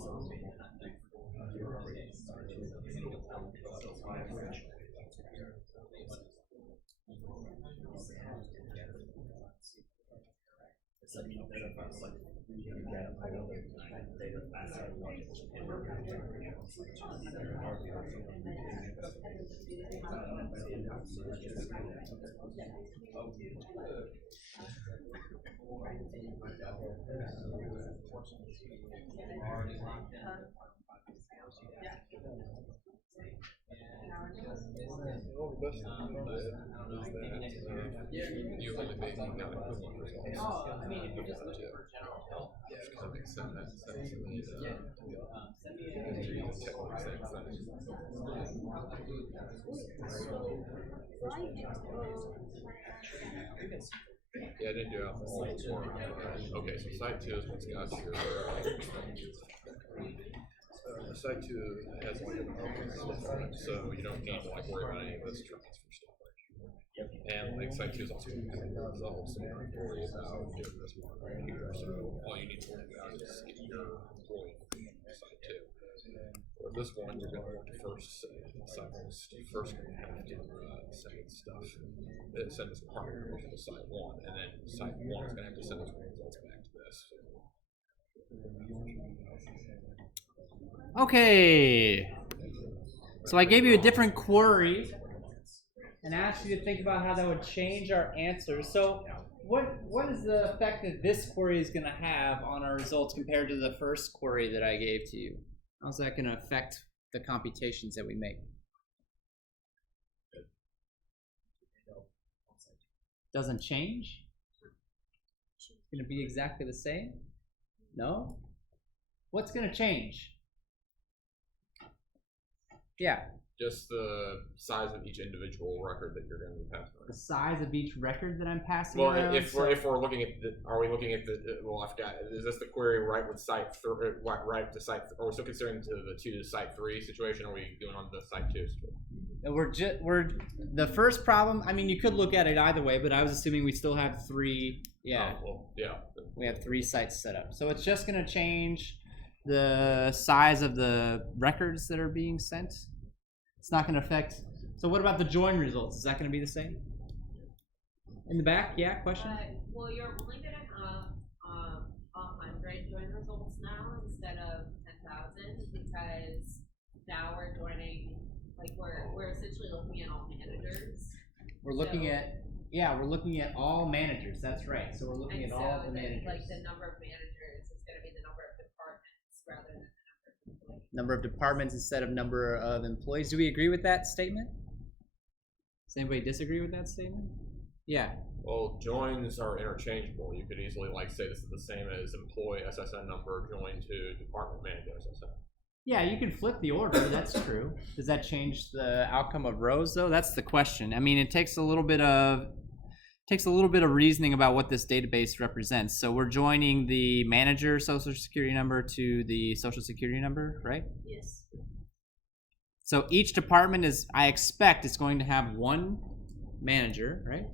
You only make not equivalent results. Oh, I mean, if you're just looking for general help, That makes sense. That makes sense. send me a Yeah, I didn't do all four. Okay, so site 2 is what's got your site 2 has like an open, so you don't need to like worry about any of this transfer stuff. And like site 2 is also going to have the results, so you don't have to worry about doing this one right here. So all you need to worry about is get your employee from site 2. For this one, you're going to want to first site 1 is first going to have to send stuff, send this part information to site 1, and then site 1 is going to have to send those results back to this. Okay. So I gave you a different query and asked you to think about how that would change our answers. So what is the effect that this query is going to have on our results compared to the first query that I gave to you? How's that going to affect the computations that we make? Doesn't change? It's going to be exactly the same? No? What's going to change? Yeah. Just the size of each individual record that you're going to be passing around. The size of each record that I'm passing Well, around? if we're looking at are we looking at well, I forgot. Is this the query right with site right to site? Are we still considering the 2 to site 3 situation? Or are we doing on the site 2 situation? We're the first problem. I mean, you could look at it either way, but I was assuming we still have 3. Yeah. Oh, well, yeah. We have 3 sites set up, so it's just going to change the size of the records that are being sent. It's not going to affect. So what about the join results? Is that going to be the same? In the back, yeah. Question. Well, you're only going to have 100 join results now instead of 10,000 because now we're joining. Like we're essentially looking at all managers. We're looking at all managers. That's right. So we're looking at all the managers. Like the number of managers is going to be the number of departments rather than the number of employees. Number of departments instead of number of employees. Do we agree with that statement? Does anybody disagree with that statement? Yeah. Well, joins are interchangeable. You could easily say this is the same as employee SSN number joined to department manager SSN. Yeah, you can flip the order. That's true. Does that change the outcome of rows, though? That's the question. I mean, it takes a little bit of reasoning about what this database represents. So we're joining the manager social security number to the social security number, right? Yes. So each department I expect it's going to have one manager, right?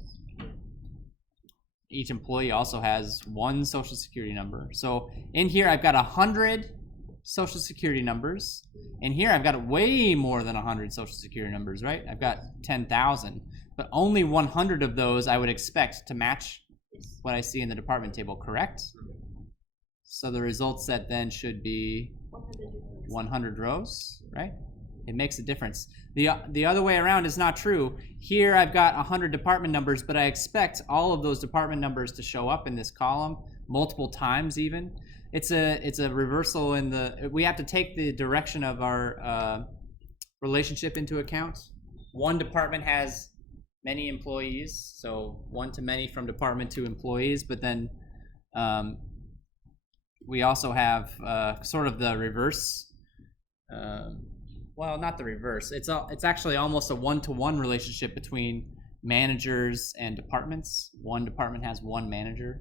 Each employee also has one social security number. So in here, I've got 100 social security numbers. And here, I've got way more than 100 social security numbers, right? I've got 10,000. But only 100 of those I would expect to match what I see in the department table, correct? So the result set then should be 100 rows, right? It makes a difference. The other way around is not true. Here I've got 100 department numbers, but I expect all of those department numbers to show up in this column multiple times even. It's a reversal in we have to take the direction of our relationship into account. One department has many employees, so one to many from department to employees, but then we also have sort of the reverse. Well, not the reverse. It's actually almost a one-to-one relationship between managers and departments. One department has one manager.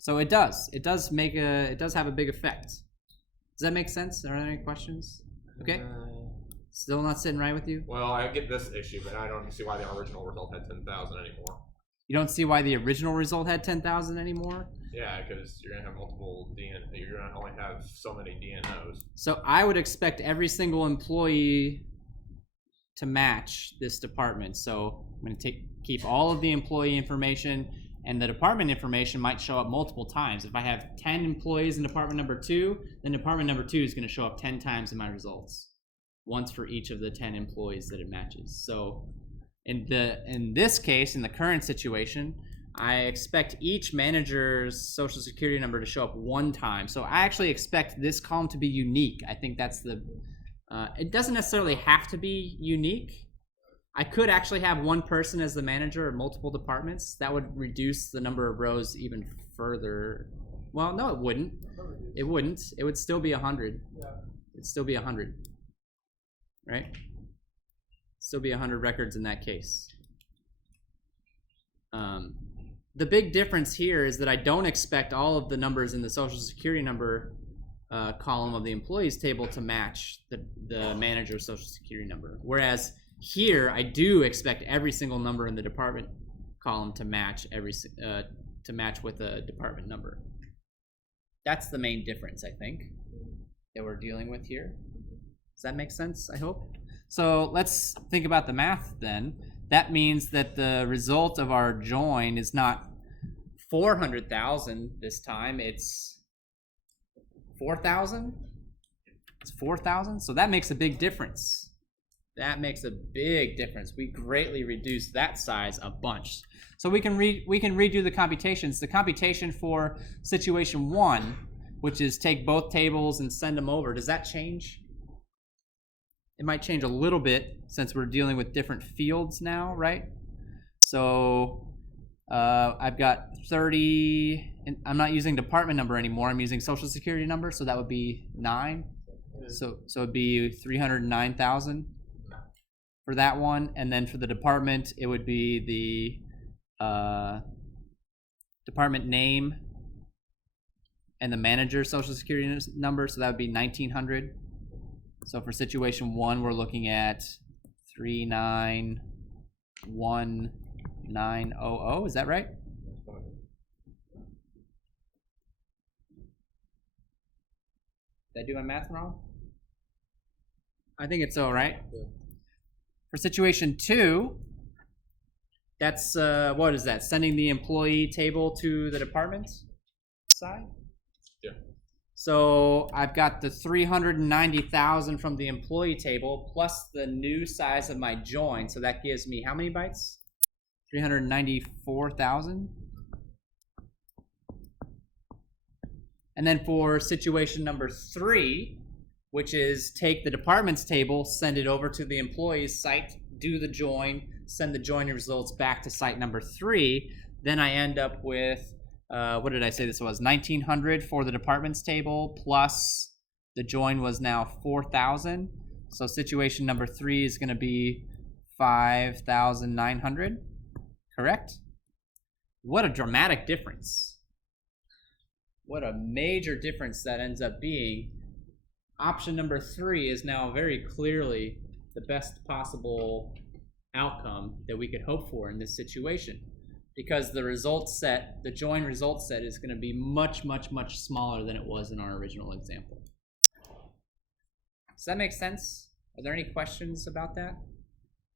So it does have a big effect. Does that make sense? Are there any questions? Okay. Still not sitting right with you? Well, I get this issue, but I don't see why the original result had 10,000 anymore. You don't see why the original result had 10,000 anymore? Yeah, because you're gonna have multiple you're gonna only have so many DNOs. So I would expect every single employee to match this department. So I'm going to keep all of the employee information, and the department information might show up multiple times. If I have 10 employees in department number 2, then department number 2 is going to show up 10 times in my results, once for each of the 10 employees that it matches. So in this case, in the current situation, I expect each manager's social security number to show up one time. So I actually expect this column to be unique. I think that's it doesn't necessarily have to be unique. I could actually have one person as the manager of multiple departments. That would reduce the number of rows even further. Well, no, it wouldn't. It wouldn't. It would still be 100. It'd still be 100, right? Still be 100 records in that case. The big difference here is that I don't expect all of the numbers in the social security number column of the employees table to match the manager's social security number. Whereas Here, I do expect every single number in the department column to match with a department number. That's the main difference, I think, that we're dealing with here. Does that make sense, I hope? So let's think about the math then. That means that the result of our join is not 400,000 this time, it's 4,000. It's 4,000, so that makes a big difference. That makes a big difference. We greatly reduce that size a bunch. So we can redo the computations. The computation for situation 1, which is take both tables and send them over, does that change? It might change a little bit since we're dealing with different fields now, right? So I've got 30, and I'm not using department number anymore. I'm using social security number, so that would be 9. So it'd be 309,000 for that one, and then for the department, it would be the department name and the manager's social security number, so that would be 1,900. So for situation 1, we're looking at 391,900. Is that right? Did I do my math wrong? I think it's all right. For situation 2, that's what is that? Sending the employee table to the department side? Yeah. So I've got the 390,000 from the employee table plus the new size of my join. So that gives me how many bytes? 394,000. And then for situation number 3, which is take the department's table, send it over to the employee's site, do the join, send the join results back to site number 3, then I end up with, what did I say this was? 1,900 for the department's table, plus the join was now 4,000. So situation number 3 is going to be 5,900, correct? What a dramatic difference. What a major difference that ends up being. Option number 3 is now very clearly the best possible outcome that we could hope for in this situation, because the result set, the join result set, is going to be much, much, much smaller than it was in our original example. Does that make sense? Are there any questions about that?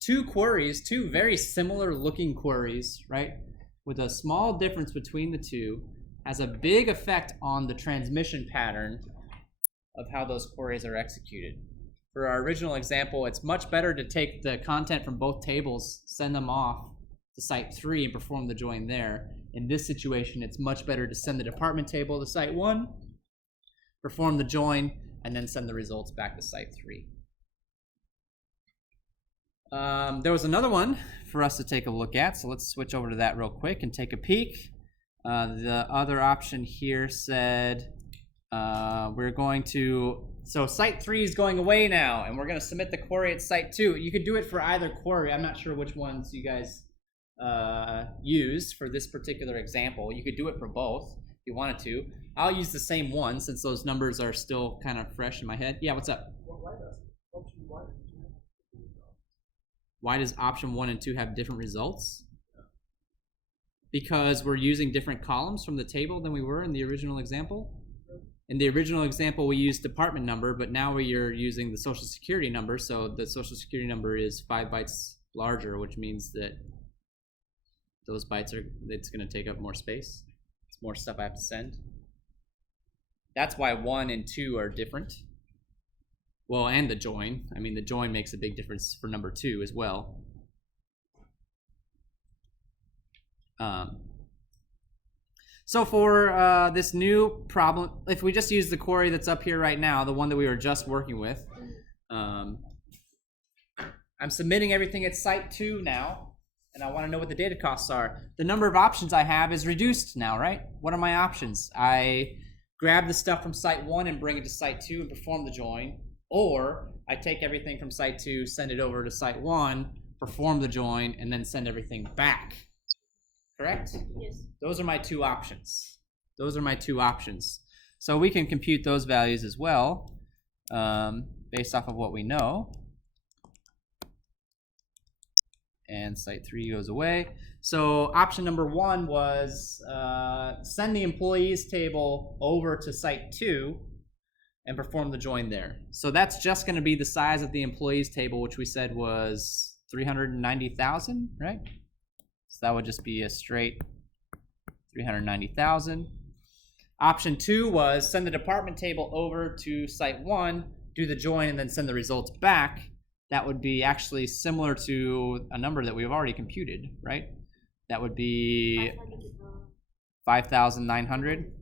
2 queries, 2 very similar looking queries, right, with a small difference between the 2, has a big effect on the transmission pattern of how those queries are executed. For our original example, it's much better to take the content from both tables, send them off to site 3 and perform the join there. In this situation, it's much better to send the department table to site 1, perform the join, and then send the results back to site 3. There was another one for us to take a look at, so let's switch over to that real quick and take a peek. The other option here said we're going to, so site 3 is going away now, and we're going to submit the query at site 2. You could do it for either query. I'm not sure which ones you guys used for this particular example. You could do it for both if you wanted to. I'll use the same one since those numbers are still kind of fresh in my head. Yeah, what's up? Why does option 1 and 2 have different results? Because we're using different columns from the table than we were in the original example. In the original example, we used department number, but now we are using the social security number. So the social security number is 5 bytes larger, which means that those bytes are, it's going to take up more space. It's more stuff I have to send. That's why 1 and 2 are different. Well, and the join. I mean, the join makes a big difference for number 2 as well. So for this new problem, if we just use the query that's up here right now, the one that we were just working with, I'm submitting everything at site 2 now, and I want to know what the data costs are. The number of options I have is reduced now, right? What are my options? I grab the stuff from site 1 and bring it to site 2 and perform the join, or I take everything from site 2, send it over to site 1, perform the join, and then send everything back. Correct? Yes. Those are my 2 options. Those are my 2 options. So we can compute those values as well, based off of what we know. and site 3 goes away. So option number 1 was send the employees table over to site 2 and perform the join there. So that's just going to be the size of the employees table, which we said was 390,000, right? So that would just be a straight 390,000. Option 2 was send the department table over to site 1, do the join, and then send the results back. That would be actually similar to a number that we've already computed, right? That would be 5,900.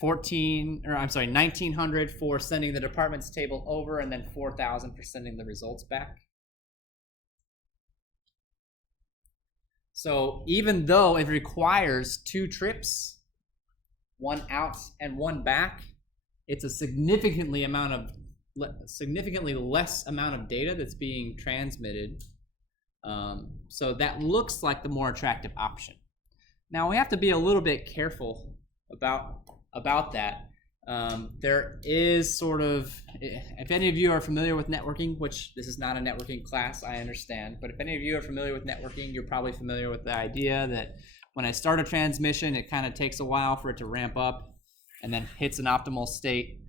1,900 for sending the department's table over, and then 4,000 for sending the results back. So even though it requires 2 trips, 1 out and 1 back, it's a significantly less amount of data that's being transmitted. So that looks like the more attractive option. Now we have to be a little bit careful about that. There is sort of, if any of you are familiar with networking, which this is not a networking class, I understand, but if any of you are familiar with networking, you're probably familiar with the idea that when I start a transmission, it kind of takes a while for it to ramp up and then hits an optimal state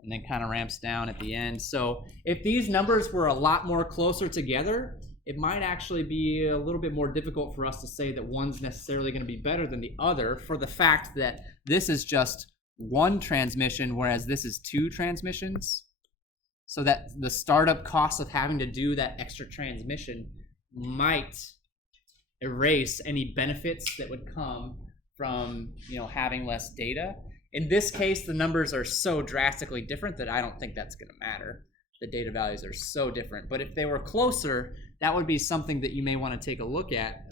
and then kind of ramps down at the end. So if these numbers were a lot more closer together, it might actually be a little bit more difficult for us to say that one's necessarily going to be better than the other, for the fact that this is just 1 transmission, whereas this is 2 transmissions. So that the startup cost of having to do that extra transmission might erase any benefits that would come from, having less data. In this case, the numbers are so drastically different that I don't think that's going to matter. The data values are so different. But if they were closer, that would be something that you may want to take a look at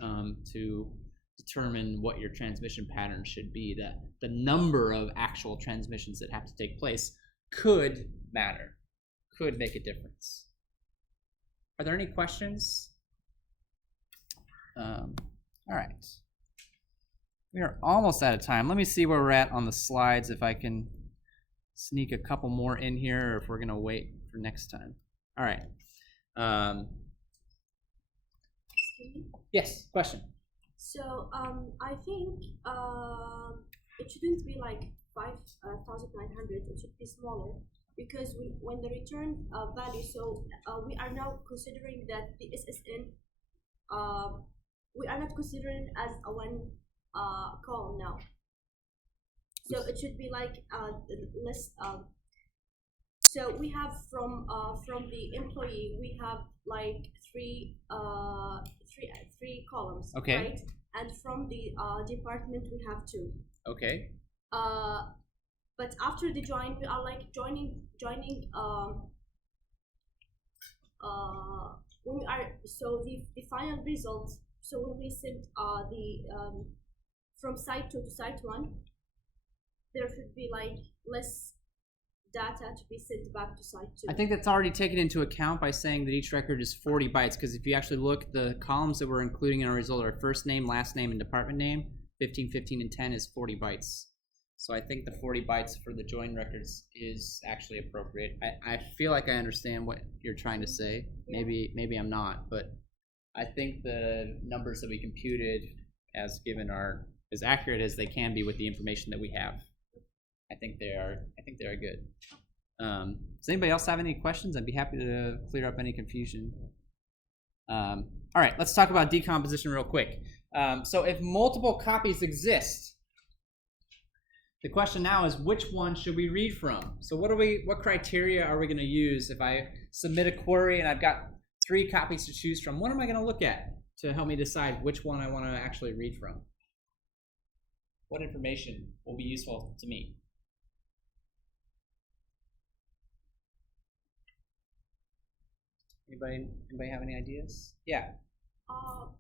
to determine what your transmission pattern should be. That the number of actual transmissions that have to take place could matter, could make a difference. Are there any questions? All right. We are almost out of time. Let me see where we're at on the slides, if I can sneak a couple more in here, or if we're going to wait for next time. All right. Yes, question. So I think it shouldn't be like 5,900. It should be smaller, because when the return value, so we are now considering that the SSN, we are not considering as a 1 column now. So it should be like less. So we have from the employee, we have like three columns. Okay. Right? And from the department, we have 2. Okay. But after the join, we are like joining. When we are, so the final results. So when we send from site 2 to site 1, there should be like less data to be sent back to site 2. I think that's already taken into account by saying that each record is 40 bytes, because if you actually look, the columns that we're including in our result are first name, last name, and department name. 15, 15, and 10 is 40 bytes. So I think the 40 bytes for the join records is actually appropriate. I feel like I understand what you're trying to say. Yeah. Maybe I'm not, but I think the numbers that we computed as given are as accurate as they can be with the information that we have. I think they are good. Does anybody else have any questions? I'd be happy to clear up any confusion. All right, let's talk about decomposition real quick. So if multiple copies exist, the question now is, which one should we read from? So what criteria are we going to use if I submit a query and I've got 3 copies to choose from? What am I going to look at to help me decide which one I want to actually read from? What information will be useful to me? Anybody have any ideas? Yeah. For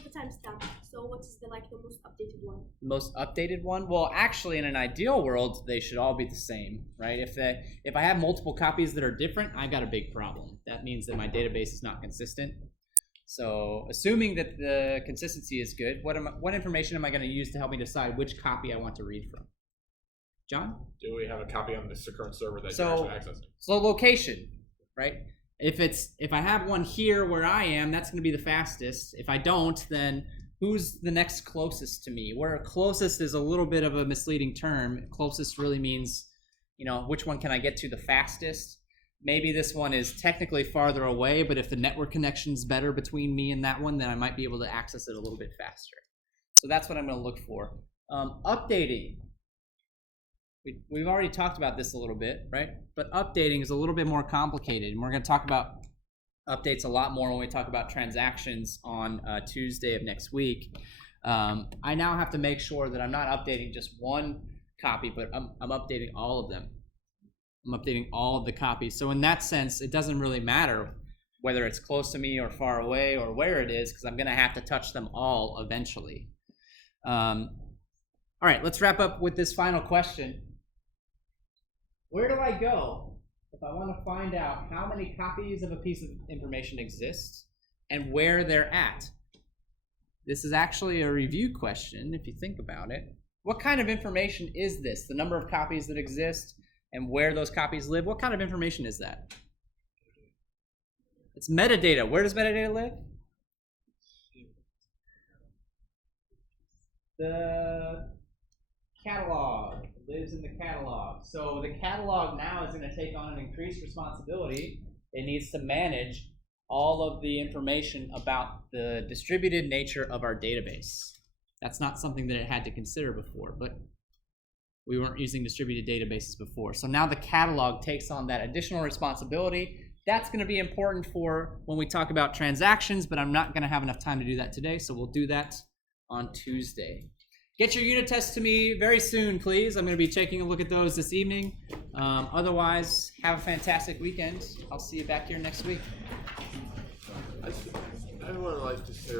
the timestamp. So what is the most updated one? Most updated one? Well, actually, in an ideal world, they should all be the same, right? If I have multiple copies that are different, I've got a big problem. That means that my database is not consistent. So, assuming that the consistency is good, what information am I going to use to help me decide which copy I want to read from? John? Do we have a copy on this current server that you're actually accessing? So location, right? if I have one here where I am, that's going to be the fastest. If I don't, then who's the next closest to me? Where closest is a little bit of a misleading term. Closest really means, which one can I get to the fastest? Maybe this one is technically farther away, but if the network connection's better between me and that one, then I might be able to access it a little bit faster. So that's what I'm going to look for. Updating. We've already talked about this a little bit, right? But updating is a little bit more complicated, and we're going to talk about updates a lot more when we talk about transactions on Tuesday of next week. I now have to make sure that I'm not updating just one copy, but I'm updating all of them. I'm updating all of the copies. So in that sense, it doesn't really matter whether it's close to me or far away or where it is, because I'm going to have to touch them all eventually. All right, let's wrap up with this final question. Where do I go if I want to find out how many copies of a piece of information exist and where they're at? This is actually a review question if you think about it. What kind of information is this? The number of copies that exist and where those copies live? What kind of information is that? It's metadata. Where does metadata live? The catalog lives in the catalog. So the catalog now is going to take on an increased responsibility. It needs to manage all of the information about the distributed nature of our database. That's not something that it had to consider before, but we weren't using distributed databases before. So now the catalog takes on that additional responsibility. That's going to be important for when we talk about transactions, but I'm not going to have enough time to do that today, so we'll do that on Tuesday. Get your unit tests to me very soon, please. I'm going to be taking a look at those this evening. Otherwise, have a fantastic weekend. I'll see you back here next week. I would like to say,